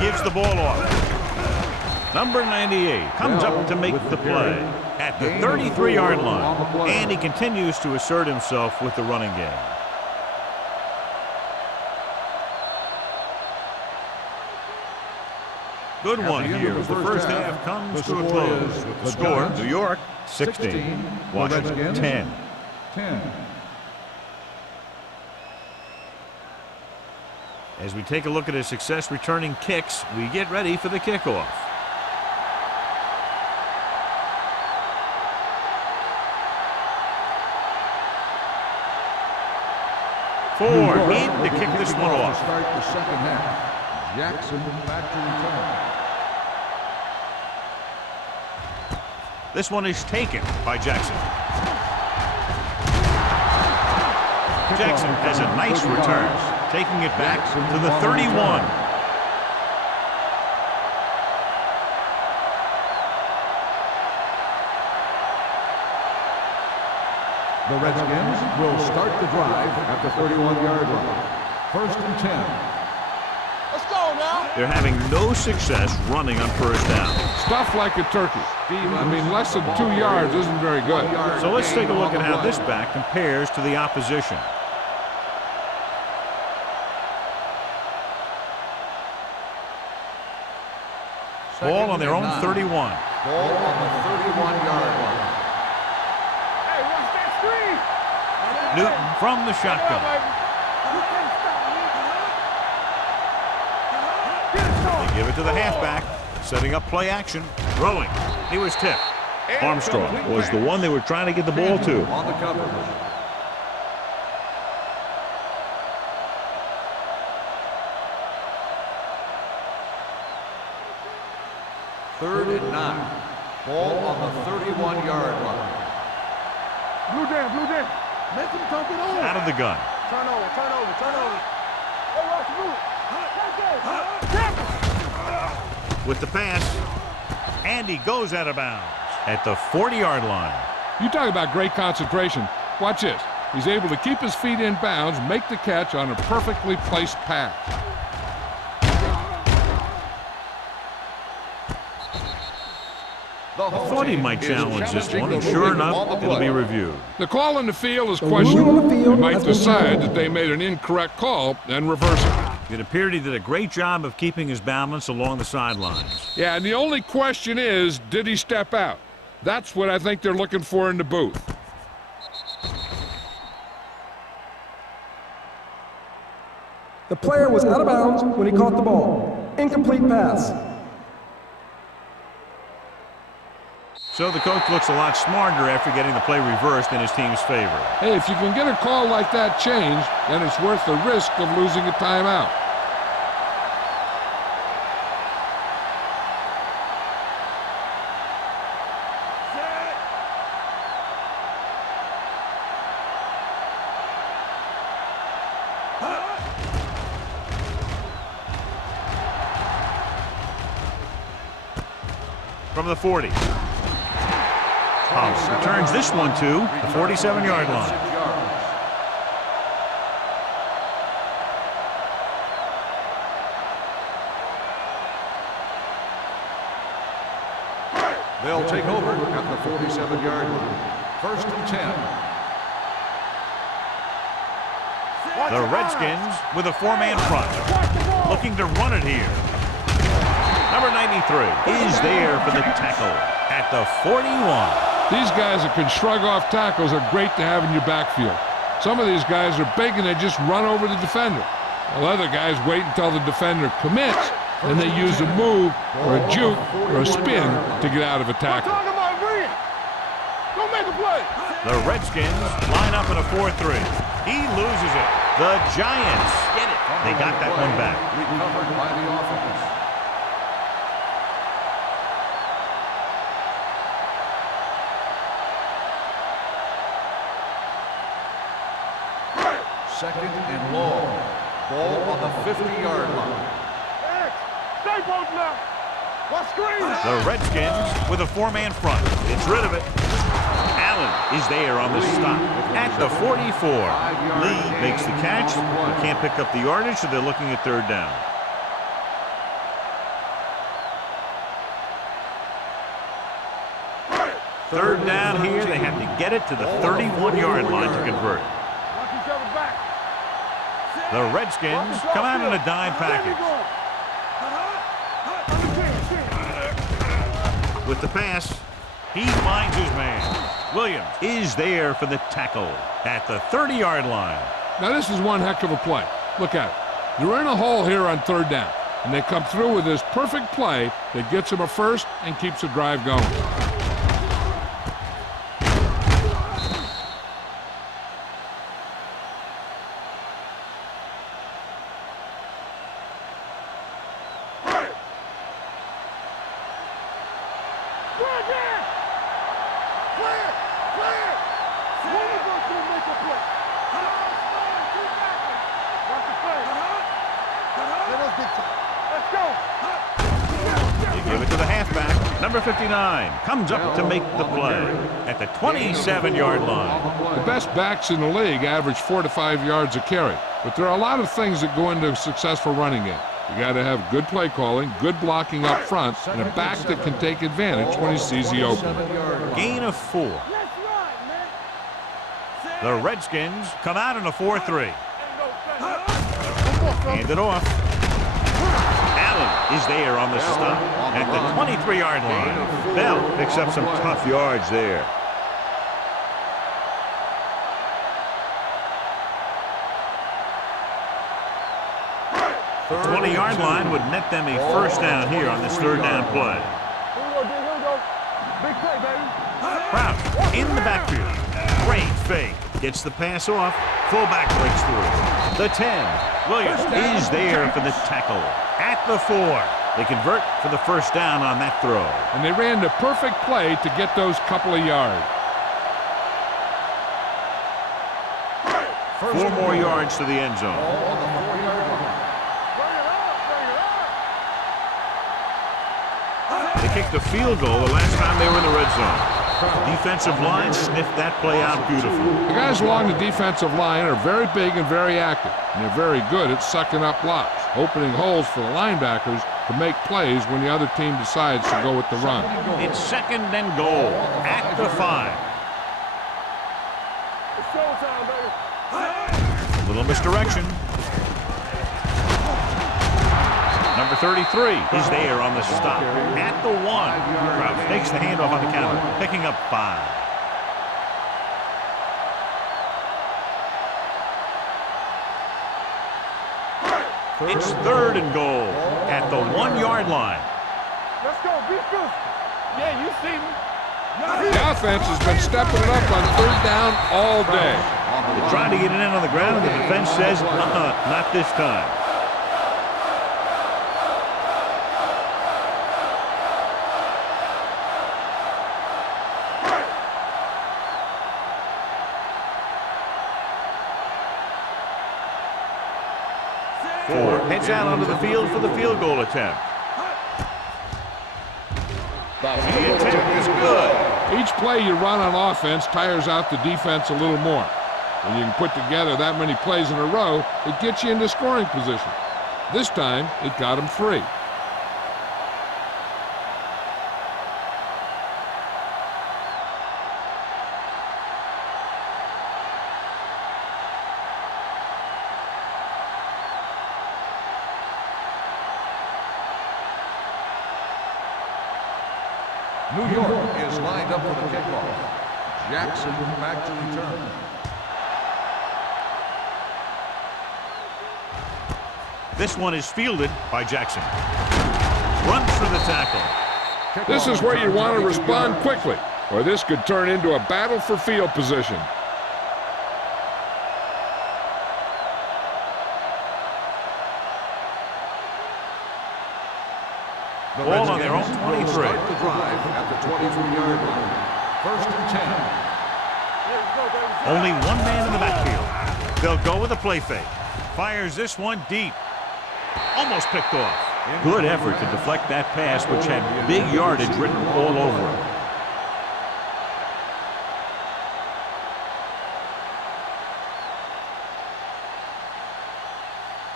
Gives the ball off. Number 98 comes up to make the play at the 33-yard line. And he continues to assert himself with the running game. Good one here as the first half comes to a close. With the score, New York 16, Washington 10. 10. As we take a look at his success returning kicks, we get ready for the kickoff. Ford in to kick this one off. Start the second half. Jackson back to return. This one is taken by Jackson. Jackson has a nice return, taking it back to the 31. The Redskins will start the drive at the 31-yard line. First and 10. Let's go now. They're having no success running on first down. Stuff like a turkey. I mean, less than 2 yards isn't very good. So let's take a look at how this back compares to the opposition. Ball on their own 31. Ball on the 31-yard line. Hey, watch that screen. Newton from the shotgun. They give it to the halfback, setting up play action. Throwing. He was tipped. Armstrong was the one they were trying to get the ball to. On the coverage. Third and 9. Ball on the 31-yard line. Blue down. Make him talk it over. Out of the gun. Turn over. Hey, watch the move. With the pass, and he goes out of bounds at the 40-yard line. You talk about great concentration. Watch this. He's able to keep his feet in bounds, make the catch on a perfectly placed pass. I thought he might challenge this one, and sure enough, it'll be reviewed. The call on the field is questionable. He might decide that they made an incorrect call and reverse it. It appeared he did a great job of keeping his balance along the sidelines. Yeah, and the only question is, did he step out? That's what I think they're looking for in the booth. The player was out of bounds when he caught the ball. Incomplete pass. So the coach looks a lot smarter after getting the play reversed in his team's favor. Hey, if you can get a call like that changed, then it's worth the risk of losing a timeout. From the 40. Hobbs returns this one to the 47-yard line. They'll take over at the 47-yard line. First and 10. The Redskins with a four-man front, looking to run it here. Number 93 is there for the tackle at the 41. These guys that can shrug off tackles are great to have in your backfield. Some of these guys are big and they just run over the defender. While other guys wait until the defender commits, and they use a move or a juke or a spin to get out of a tackle. Go make a play. The Redskins line up in a 4-3. He loses it. The Giants get it. They got that one back. Recovered by the offense. Second and long. Ball on the 50-yard line. Stay both now. What screen? The Redskins with a four-man front. Gets rid of it. Allen is there on the stop at the 44. Lee makes the catch. He can't pick up the yardage, so they're looking at third down. Third down here. They have to get it to the 31-yard line to convert. Watch each other back. The Redskins come out in a dime package. With the pass, he finds his man. Williams is there for the tackle at the 30-yard line. Now this is one heck of a play. Look at it. They're in a hole here on third down, and they come through with this perfect play that gets them a first and keeps the drive going. Give it to the halfback. Number 59 comes up to make the play at the 27-yard line. The best backs in the league average 4 to 5 yards a carry, but there are a lot of things that go into a successful running game. You got to have good play calling, good blocking up front, and a back that can take advantage when he sees the opening. Gain of 4. The Redskins come out in a 4-3. Hand it off. Allen is there on the stop at the 23-yard line. Bell picks up some tough yards there. The 20-yard line would net them a first down here on this third down play. Big play, baby. Crouch in the backfield. Great fake. Gets the pass off. Fullback breaks through. The 10. Williams is there for the tackle. At the 4. They convert for the first down on that throw. And they ran the perfect play to get those couple of yards. 4 more yards to the end zone. They kicked a field goal the last time they were in the red zone. The defensive line sniffed that play out beautifully. The guys along the defensive line are very big and very active, and they're very good at sucking up blocks, opening holes for the linebackers to make plays when the other team decides to go with the run. It's second and goal at the 5. It's showtime, baby. A little misdirection. Number 33 is there on the stop at the 1. Crouch takes the handoff on the counter, picking up 5. It's third and goal at the 1-yard line. Let's go, be physical. Yeah, you see me. The offense has been stepping it up on third down all day. They're trying to get it in on the ground, and the defense says, not this time. Heads out onto the field for the field goal attempt. The attempt is good. Each play you run on offense tires out the defense a little more. When you can put together that many plays in a row, it gets you into scoring position. This time, it got them 3. New York is lined up for the kickoff. Jackson back to return. This one is fielded by Jackson. Runs for the tackle. This is where you want to respond quickly, or this could turn into a battle for field position. The Ball on their own Redskins 23. will start the drive at the 23-yard line. First and 10. Only one man in the backfield. They'll go with a play fake. Fires this one deep. Almost picked off. Good effort to deflect that pass, which had big yardage written all over it.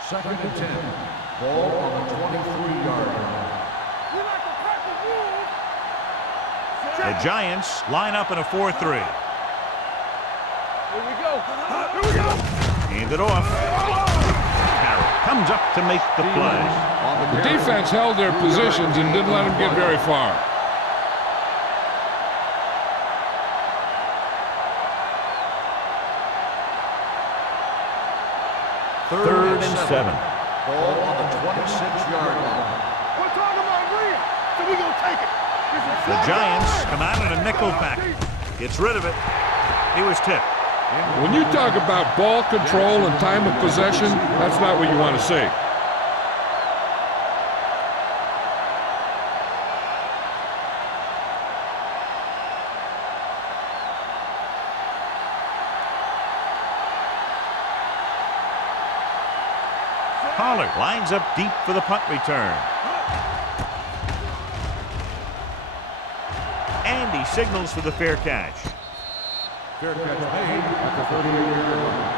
Second and 10. Ball on the 23-yard line. The Giants line up in a 4-3. Here we go. Here we go. Hand it off. Carroll comes up to make the play. The defense held their positions and didn't let them get very far. Third and 7. Ball on the 26-yard line. We're talking about real, so we gonna take it. The Giants come out in a nickel pack. Gets rid of it. He was tipped. When you talk about ball control and time of possession, that's not what you want to see. Pollard lines up deep for the punt return. And he signals for the fair catch. Fair catch made at the 38-yard line.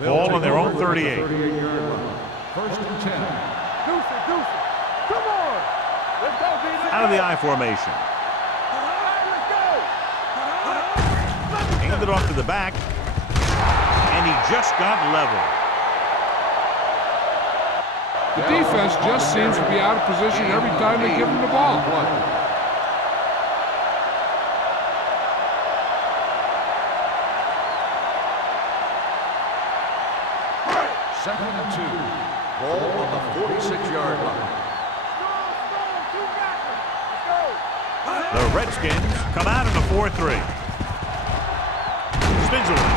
Ball on their own 38. 38-yard line. First and 10. Deuce it, deuce it. Come on. Let's go, B. Let's Out of go. the I formation. All right, let's go. Handed off to the back. And he just got level. The defense just seems to be out of position every time they give them the ball. Second and 2. Ball on the 46-yard line. The Redskins come out in a 4-3. Spins away.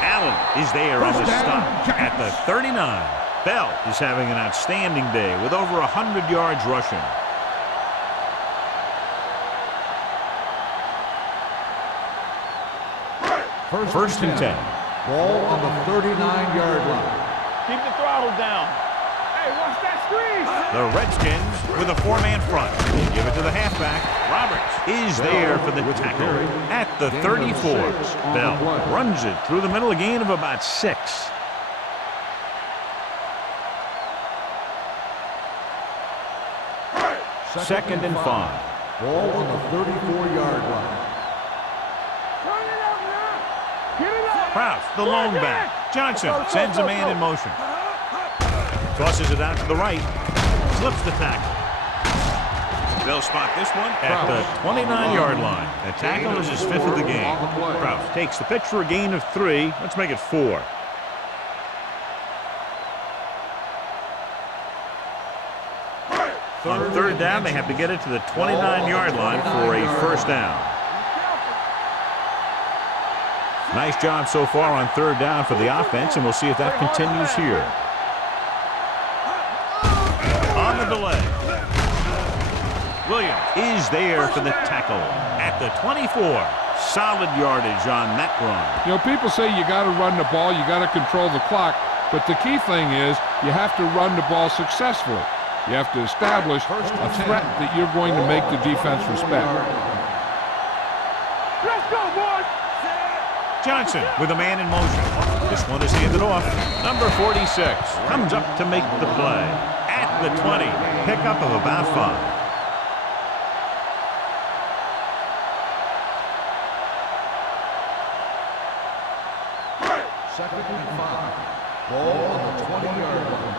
Allen is there on the stop at the 39. Bell is having an outstanding day with over 100 yards rushing. First and 10. Ball on the 39-yard line. Keep the throttle down. Hey, watch that screen. The Redskins with a 4-man front. They give it to the halfback. Roberts is there for the tackle at the 34. Bell runs it through the middle, a gain of about 6. Second and 5. Ball on the 34-yard line. Turn it up now. Get it up. Krause, the lone back. Johnson sends a man in motion. Tosses it out to the right. Slips the tackle. They'll spot this one at the 29-yard line. The tackle is his 5th of the game. Krause takes the pitch for a gain of 3. Let's make it 4. On third down, they have to get it to the 29-yard line for a first down. Nice job so far on third down for the offense, and we'll see if that continues here. On the delay. Williams is there for the tackle at the 24. Solid yardage on that run. You know, people say you got to run the ball, you got to control the clock, but the key thing is you have to run the ball successfully. You have to establish a threat that you're going to make the defense respect. Let's go, boys. Johnson with a man in motion. This one is handed off. Number 46 comes up to make the play at the 20. Pickup of about 5. Second and 5. Ball on the 20-yard line.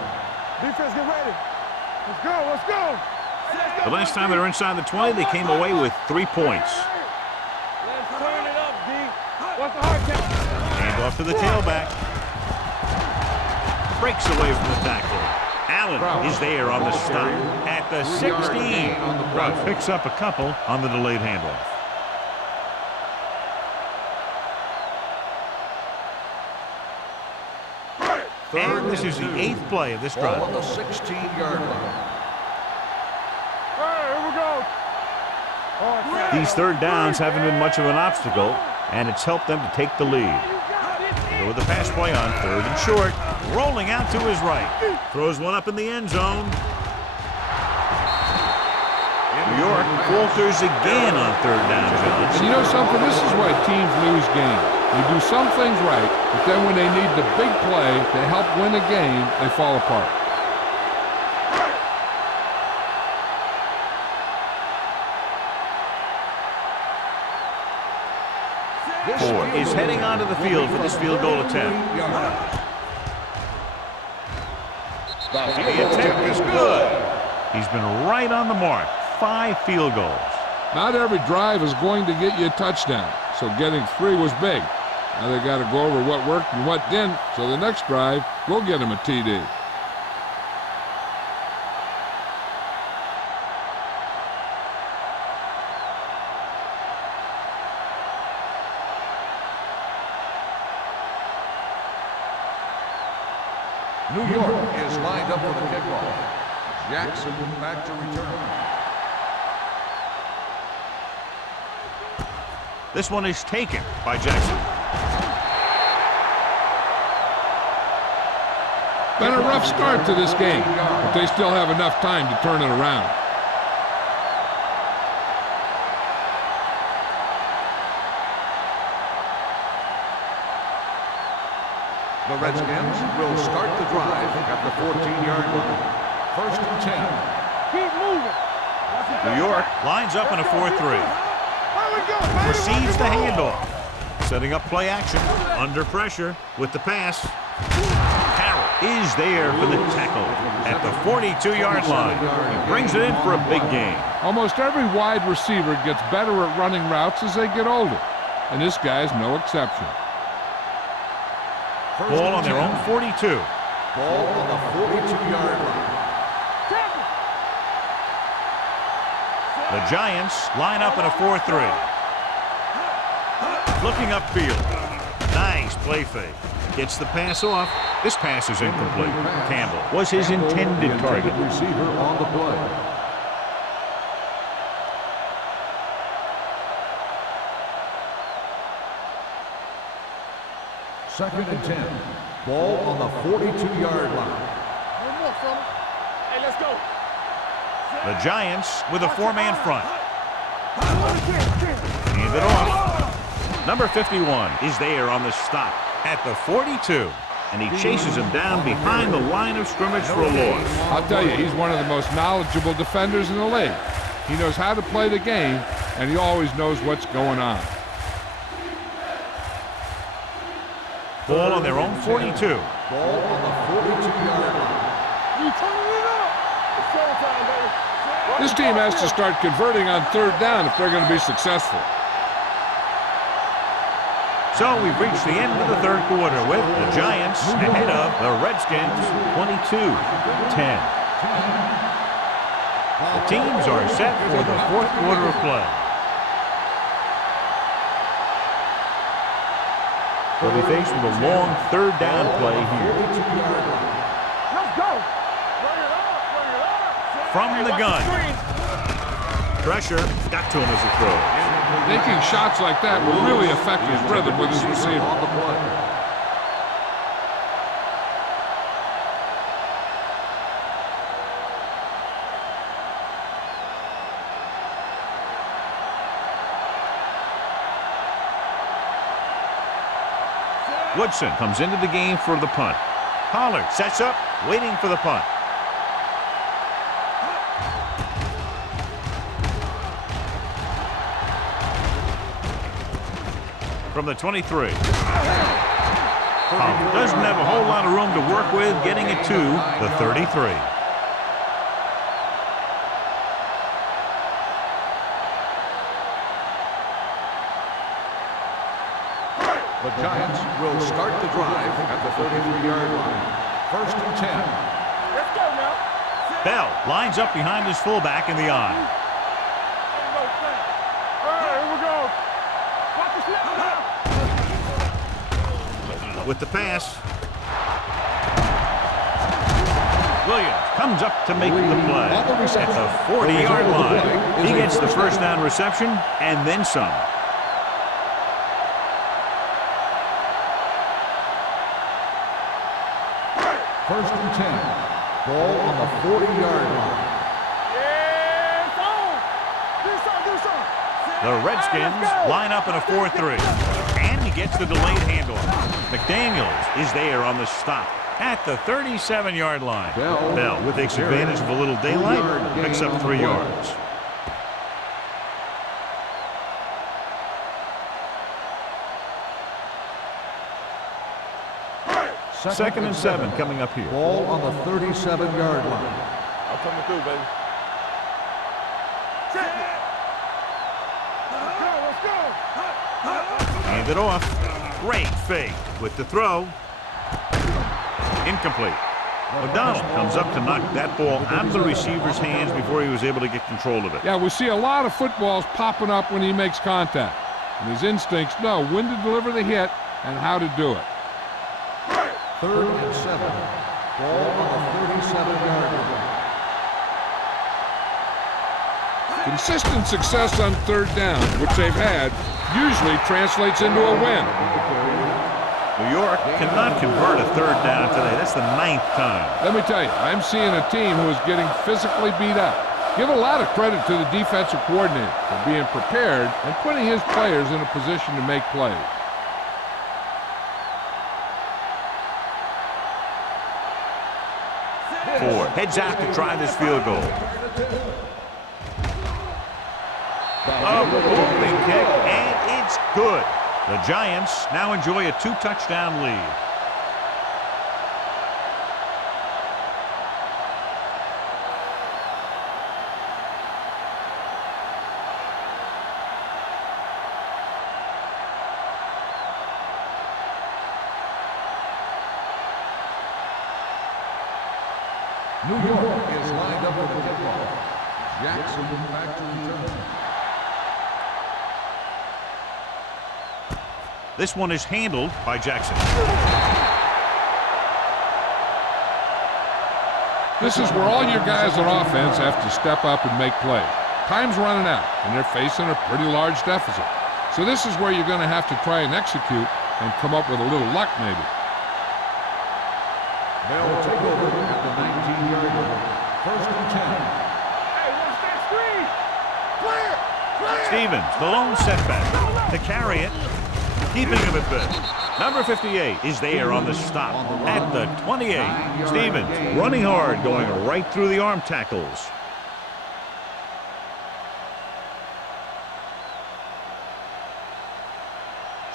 Defense, get ready. Let's go, let's go. The last time they were inside the 20, they came away with 3 points. Let's turn it up, D. What's the hard count? Hand off to the tailback. Breaks away from the tackle. Allen is there on the stop at the 16. Krause picks up a couple on the delayed handoff. And this is the 8th play of this drive. Ball on the 16-yard line. All right, here we go. These third downs haven't been much of an obstacle, and it's helped them to take the lead. They go with the pass play on third and short. Rolling out to his right. Throws one up in the end zone. New York falters again on third down, John. And you know something? This is why teams lose games. You do some things right, but then when they need the big play to help win a game, they fall apart. Ford is heading onto the field for this field goal attempt. The attempt is good. He's been right on the mark. 5 field goals. Not every drive is going to get you a touchdown, so getting 3 was big. Now they got to go over what worked and what didn't, so the next drive will get him a TD. New York is lined up for the kickoff. Jackson back to return. This one is taken by Jackson. Been a rough start to this game, but they still have enough time to turn it around. The Redskins will start the drive at the 14-yard line. 1st and 10. Keep moving. New York lines up in a 4-3. Receives the handoff. Setting up play action. Under pressure with the pass. Carroll is there for the tackle at the 42-yard line. He brings it in for a big gain. Almost every wide receiver gets better at running routes as they get older, and this guy's no exception. Ball on their own 42. Ball on the 42-yard line. The Giants line up in a 4-3. Looking upfield. Nice play fake. Gets the pass off. This pass is incomplete. Campbell was his intended target. Receiver on the play. Second and 10. Ball on the 42-yard line. One more, fella. Hey, let's go. The Giants with a 4-man front. Hand it off. Number 51 is there on the stop at the 42. And he chases him down behind the line of scrimmage for a loss. I'll tell you, he's one of the most knowledgeable defenders in the league. He knows how to play the game, and he always knows what's going on. Ball on their own 42. Ball on the 42-yard line. You turning it up. It's showtime, baby. This team has to start converting on 3rd down if they're going to be successful. So we've reached the end of the 3rd quarter with the Giants ahead of the Redskins 22-10. The teams are set for the 4th quarter of play. They'll be faced with a long 3rd down play here. Let's go. Bring it up. Bring it up. From the gun. Pressure got to him as he throws. Making shots like that will really affect his rhythm with his receiver. On the play. Woodson comes into the game for the punt. Pollard sets up, waiting for the punt. From the 23. Pollard doesn't have a whole lot of room to work with, getting it to the 33. The Giants will start the drive at the 33-yard line. 1st and 10. Let's go now. Bell lines up behind his fullback in the eye. Ain't no thing. All right, here we go. Watch the snap now. With the pass. Williams comes up to make the play at the 40-yard line. He gets the 1st down reception and then some. First and 10. Ball on the 40-yard line. Yeah, it's on. Do something. The Redskins line up in a 4-3. And he gets the delayed handoff. McDaniels is there on the stop at the 37-yard line. Bell takes advantage of a little daylight, picks up 3 yards. Second and 7 coming up here. Ball on the 37-yard line. I'm coming through, baby. Let's go. Hand it off. Great fake with the throw. Incomplete. O'Donnell comes up to knock that ball out of the receiver's hands before he was able to get control of it. Yeah, we see a lot of footballs popping up when he makes contact. And his instincts know when to deliver the hit and how to do it. 3rd and 7. Ball on the 37-yard line. Consistent success on 3rd down, which they've had, usually translates into a win. New York cannot convert a 3rd down today. That's the 9th time. Let me tell you, I'm seeing a team who is getting physically beat up. Give a lot of credit to the defensive coordinator for being prepared and putting his players in a position to make plays. 4. Heads out to try this field goal. A booming kick, and it's good. The Giants now enjoy a 2-touchdown lead. New York is lined up for the kickoff. Jackson back to return. This one is handled by Jackson. This is where all your guys on offense have to step up and make plays. Time's running out, and they're facing a pretty large deficit. So this is where you're going to have to try and execute and come up with a little luck maybe. They'll take over at the 19-yard line. 1st and 10. Hey, watch that screen! Clear! Clear! Stevens, the lone setback. To carry it, keeping him at bit. Number 58 is there on the stop at the 28. Stevens running hard, going right through the arm tackles.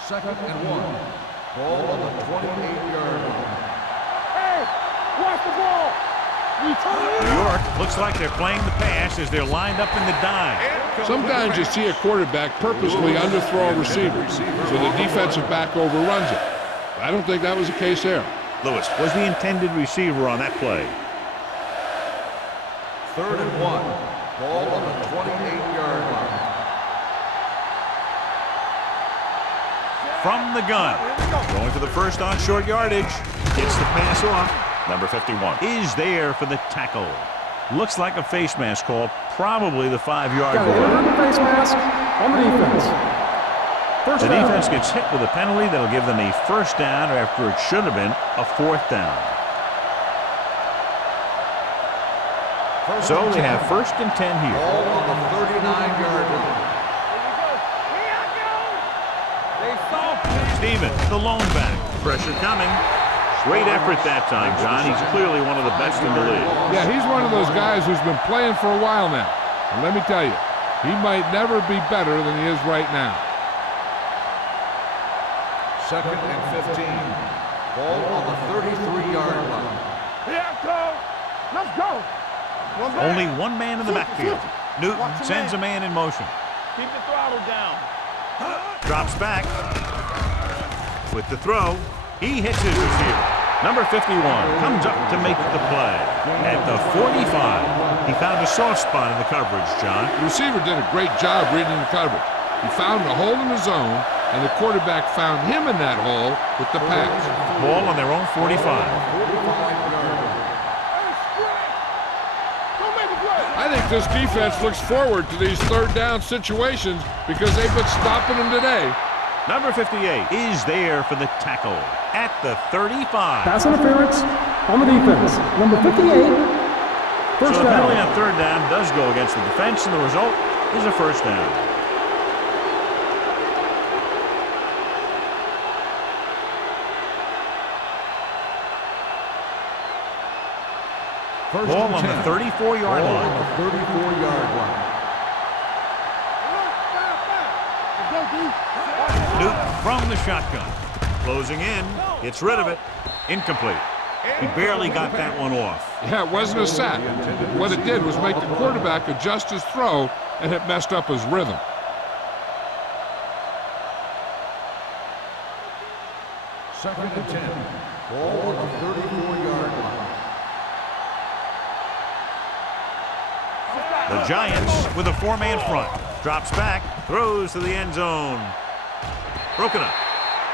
Second and 1. Ball on the 28-yard line. Watch the ball! New York looks like they're playing the pass as they're lined up in the dime. Sometimes you see a quarterback purposely underthrow a receiver so the defensive back overruns it. I don't think that was the case there. Lewis was the intended receiver on that play. 3rd and 1. Ball on the 28-yard line. From the gun, going for the first on short yardage. Gets the pass off. Number 51 is there for the tackle. Looks like a face mask call, probably the 5-yard Got line. an face mask on the defense. First The down. defense gets hit with a penalty that'll give them a first down after it should have been a 4th down. So they have 1st and 10 here. Ball on the 39-yard line. Stevens, the lone back. Pressure coming. Great effort that time, John. He's clearly one of the best in the league. Yeah, he's one of those guys who's been playing for a while now. And let me tell you, he might never be better than he is right now. 2nd and 15. Ball on the 33-yard line. Here, coach! Let's go! Only one man in the backfield. Newton sends a man in motion. Keep the throttle down. Drops back. With the throw, he hits his receiver. Number 51 comes up to make the play. At the 45, he found a soft spot in the coverage, John. The receiver did a great job reading the coverage. He found a hole in the zone, and the quarterback found him in that hole with the pass. Ball on their own 45. I think this defense looks forward to these 3rd down situations because they've been stopping them today. Number 58 is there for the tackle at the 35. Pass interference on the defense. Number 58. First So the down. penalty on 3rd down does go against the defense, and the result is a first down. Ball on the 34-yard line. On the 34-yard line. Newton from the shotgun. Closing in. Gets rid of it. Incomplete. He barely got that one off. Yeah, it wasn't a sack. What it did was make the quarterback adjust his throw, and it messed up his rhythm. Second and 10. Ball on the 34-yard line. The Giants with a 4-man front. Drops back. Throws to the end zone. Broken up.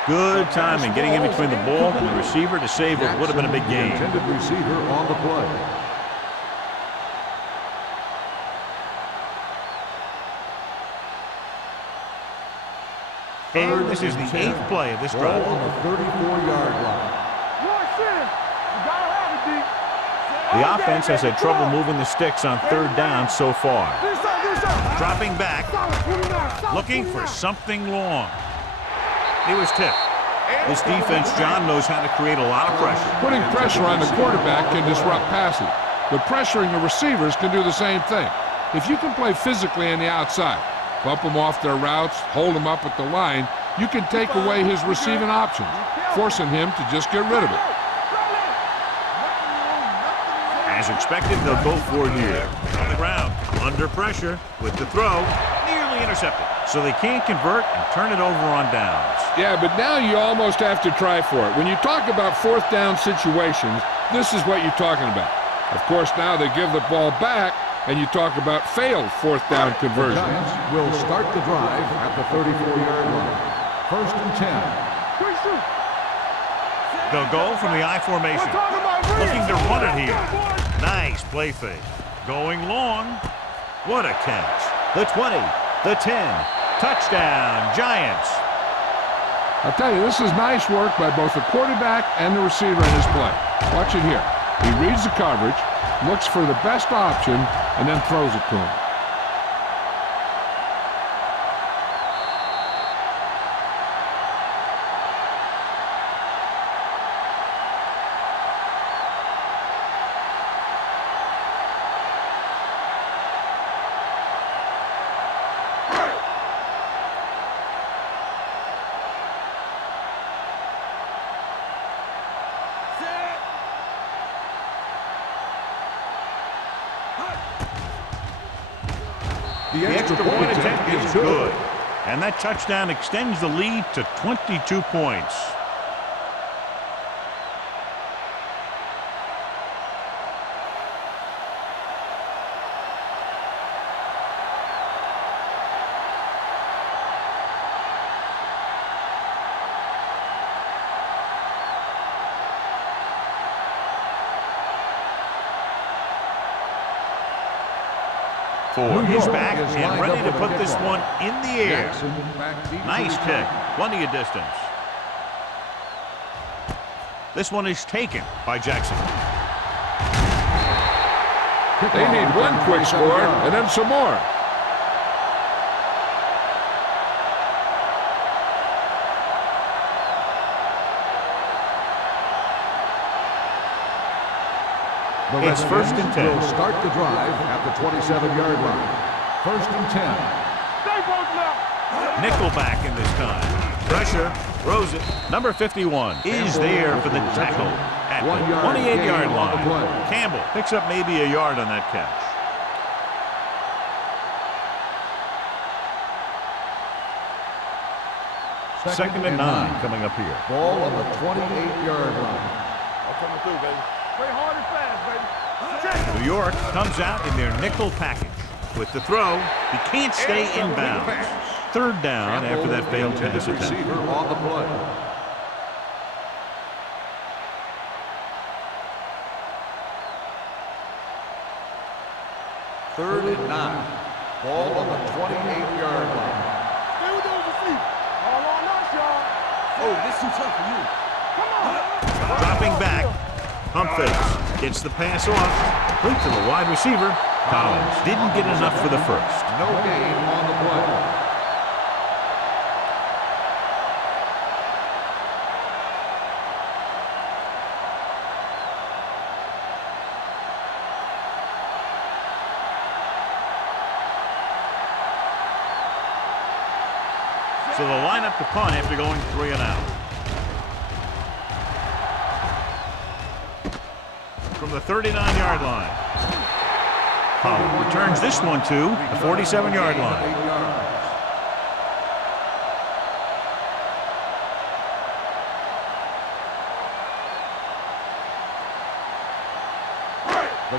Good timing getting in between the ball and the receiver to save what would have been a big game. Intended receiver on the play. And this is the 8th play of this Ball drive. on the 34-yard line. The offense has had trouble moving the sticks on 3rd down so far. Dropping back, looking for something long. He was tipped. This defense, John, knows how to create a lot of pressure. Putting pressure on the quarterback can disrupt passing, but pressuring the receivers can do the same thing. If you can play physically on the outside, bump them off their routes, hold them up at the line, you can take away his receiving options, forcing him to just get rid of it. As expected, they'll go for it here. On the ground, under pressure, with the throw, nearly intercepted. So they can't convert and turn it over on downs. Yeah, but now you almost have to try for it. When you talk about fourth down situations, this is what you're talking about. Of course, now they give the ball back, and you talk about failed fourth down conversions. The Giants will start the drive at the 34-yard line. 1st and 10. They'll go from the I formation. Looking to run it here. Nice play fake. Going long. What a catch. The 20, the 10. Touchdown, Giants. I'll tell you, this is nice work by both the quarterback and the receiver in his play. Watch it here. He reads the coverage, looks for the best option, and then throws it to him. The extra point attempt is good. And that touchdown extends the lead to 22 points. He's back and ready to put this one in the air. Nice kick. Plenty of distance. This one is taken by Jackson. They need one quick score and then some more. It's 1st and 10. Will start the drive at the 27-yard line. 1st and 10. Nickelback in this time. Pressure. Throws it. Number 51 is there for the tackle at the 28-yard line. Campbell picks up maybe a yard on that catch. Second and 9 coming up here. Ball on the 28-yard line. I'm coming through, baby. Play hard and fast, baby. New York comes out in their nickel package. With the throw, he can't stay inbounds. 3rd down after that failed pass attempt. Receiver on the play. Third and 9. Ball on the 28-yard line. Stay with those receivers. All on us, y'all. Oh, this too tough for you. Come on. Dropping back. Pump fakes. Gets the pass off. Complete to the wide receiver. Collins didn't get enough for the first. No gain on the play. So they'll line up to punt after going 3 and out. From the 39-yard line. Powell returns this one to the 47-yard line.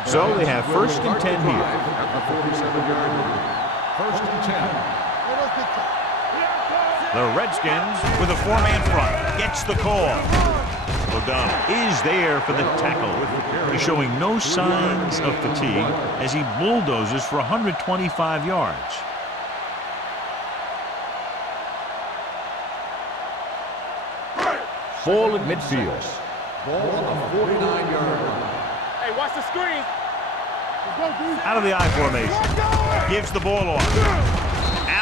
So they have 1st and 10 here. At the 47-yard line. 1st and 10. The Redskins with a 4-man front. Gets the call. O'Donnell is there for the tackle. He's showing no signs of fatigue as he bulldozes for 125 yards. Ball at midfield. Ball on the 49-yard line. Hey, watch the screen. Out of the I formation. Gives the ball off.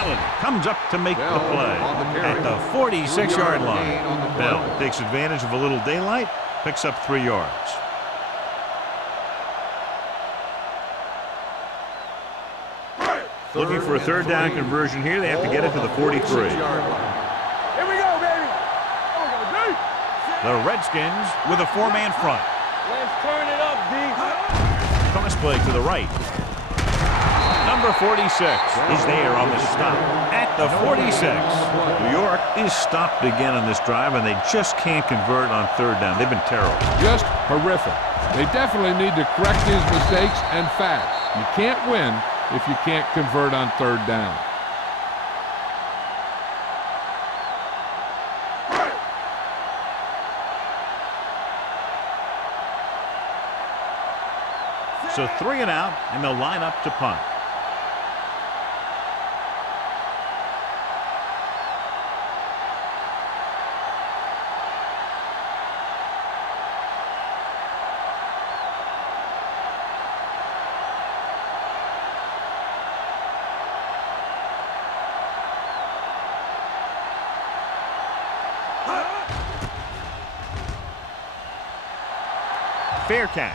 Allen comes up to make the play at the 46-yard line. Bell takes advantage of a little daylight, picks up 3 yards. Looking for a third down conversion here. They have to get it to the 43. Here we go, baby. The Redskins with a 4-man front. Let's turn it up, D. Toss play to the right. Number 46 is there on the stop at the 46. New York is stopped again on this drive, and they just can't convert on third down. They've been terrible. Just horrific. They definitely need to correct these mistakes and fast. You can't win if you can't convert on third down. So 3 and out, and they'll line up to punt. Fair catch.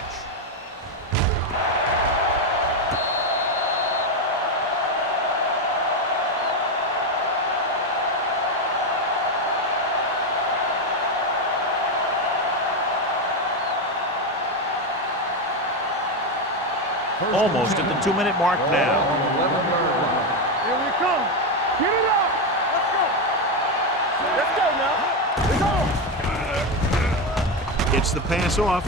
Almost at the 2-minute mark now. Here we come. Get it up. Let's go. Let's go now. Let's go. Gets the pass off.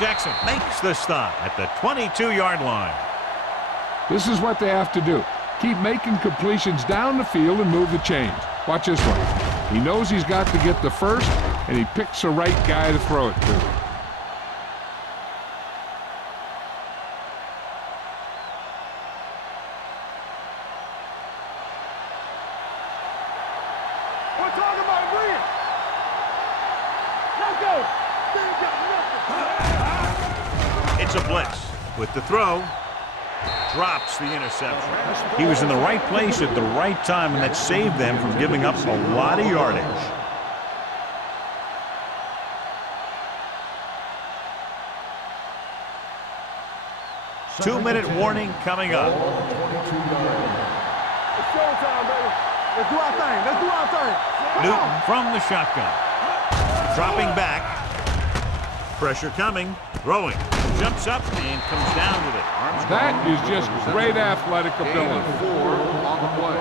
Jackson makes the stop at the 22-yard line. This is what they have to do. Keep making completions down the field and move the chains. Watch this one. He knows he's got to get the first, and he picks the right guy to throw it to. We're talking about win. Let's go. It's a blitz with the throw. Drops the interception. He was in the right place at the right time, and that saved them from giving up a lot of yardage. Two-minute warning coming up. It's showtime, baby. Let's do our thing. Let's do our thing. Newton from the shotgun. Dropping back. Pressure coming. Throwing. Jumps up and comes down with it. Arms That is just great athletic ability. 4 on the play.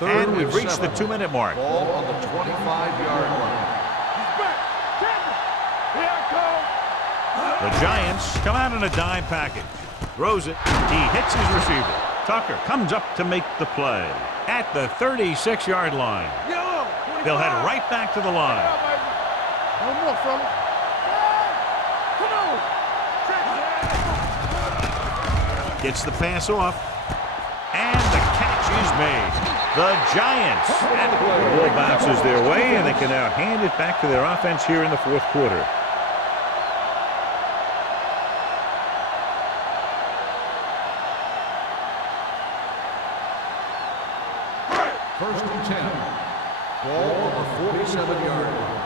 And we've reached the 2-minute mark. Ball on the 25-yard line. He's back. Captain. Here I come. The Giants come out in a dime package. Throws it. He hits his receiver. Tucker comes up to make the play at the 36-yard line. Yo. They'll head right back to the line. No more, fella. Come on. Gets the pass off. And the catch is made. The Giants. And the ball bounces their way, and they can now hand it back to their offense here in the fourth quarter. First and 10. Ball on the 47-yard line.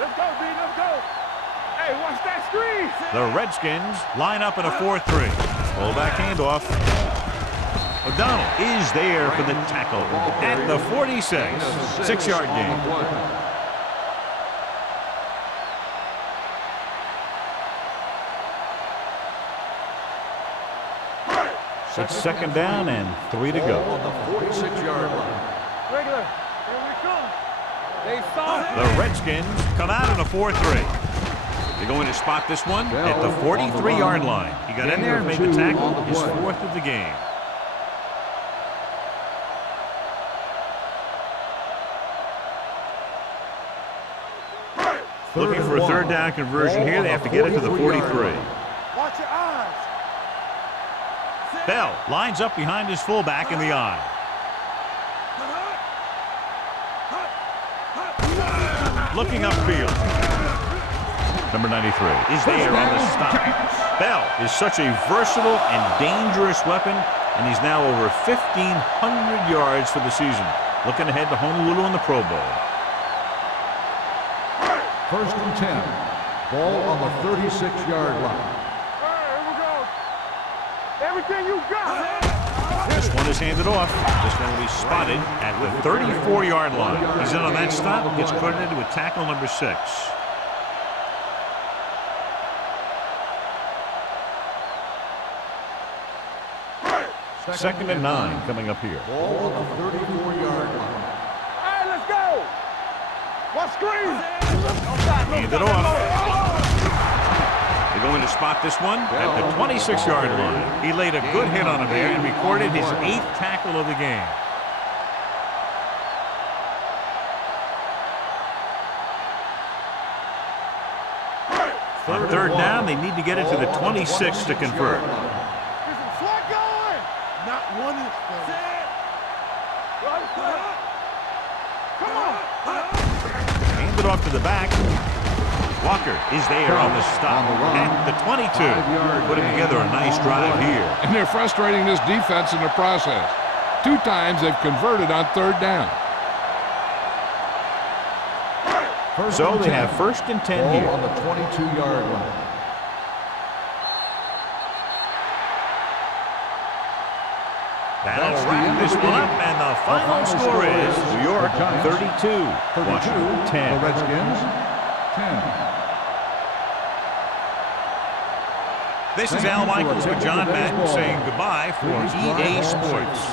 Let's go, D. Let's go. Hey, watch that screen. The Redskins line up in a 4-3. Fullback handoff. O'Donnell is there for the tackle at the 46. 6-yard gain. It's second down and 3 to go. On the 46-yard line. Regular. Here we come. They saw it. The Redskins come out in a 4-3. They're going to spot this one at the 43-yard line. He got in there and made the tackle, his 4th of the game. Looking for a third down conversion here. They have to get it to the 43. Watch your eyes. Bell lines up behind his fullback in the eye. Looking upfield. Number 93 is there on the stop. Bell is such a versatile and dangerous weapon, and he's now over 1,500 yards for the season. Looking ahead to Honolulu in the Pro Bowl. 1st and 10. Ball on the 36-yard line. All right, here we go. Everything you got. This one is handed off. This one will be spotted at the 34-yard line. He's in on that stop. Gets credited with tackle number 6. Second and 9 coming up here. Ball on the 34-yard line. All right, let's go. One screen. Handed off. They're going to spot this one at the 26-yard line. He laid a good hit on him there and recorded his 8th tackle of the game. On 3rd down, they need to get it to the 26 to convert. Slot going. Not one inch. Come on. Handed off to the back. Walker is there on the stop at the 22. Putting together a nice drive here. And they're frustrating this defense in the process. 2 times they've converted on 3rd down. So they have 1st and 10 here. On the 22-yard line. That'll wrap this one up, and the final score is New York 32, Washington 10. The Redskins 10. This is Al Michaels with John Madden saying goodbye for EA Sports.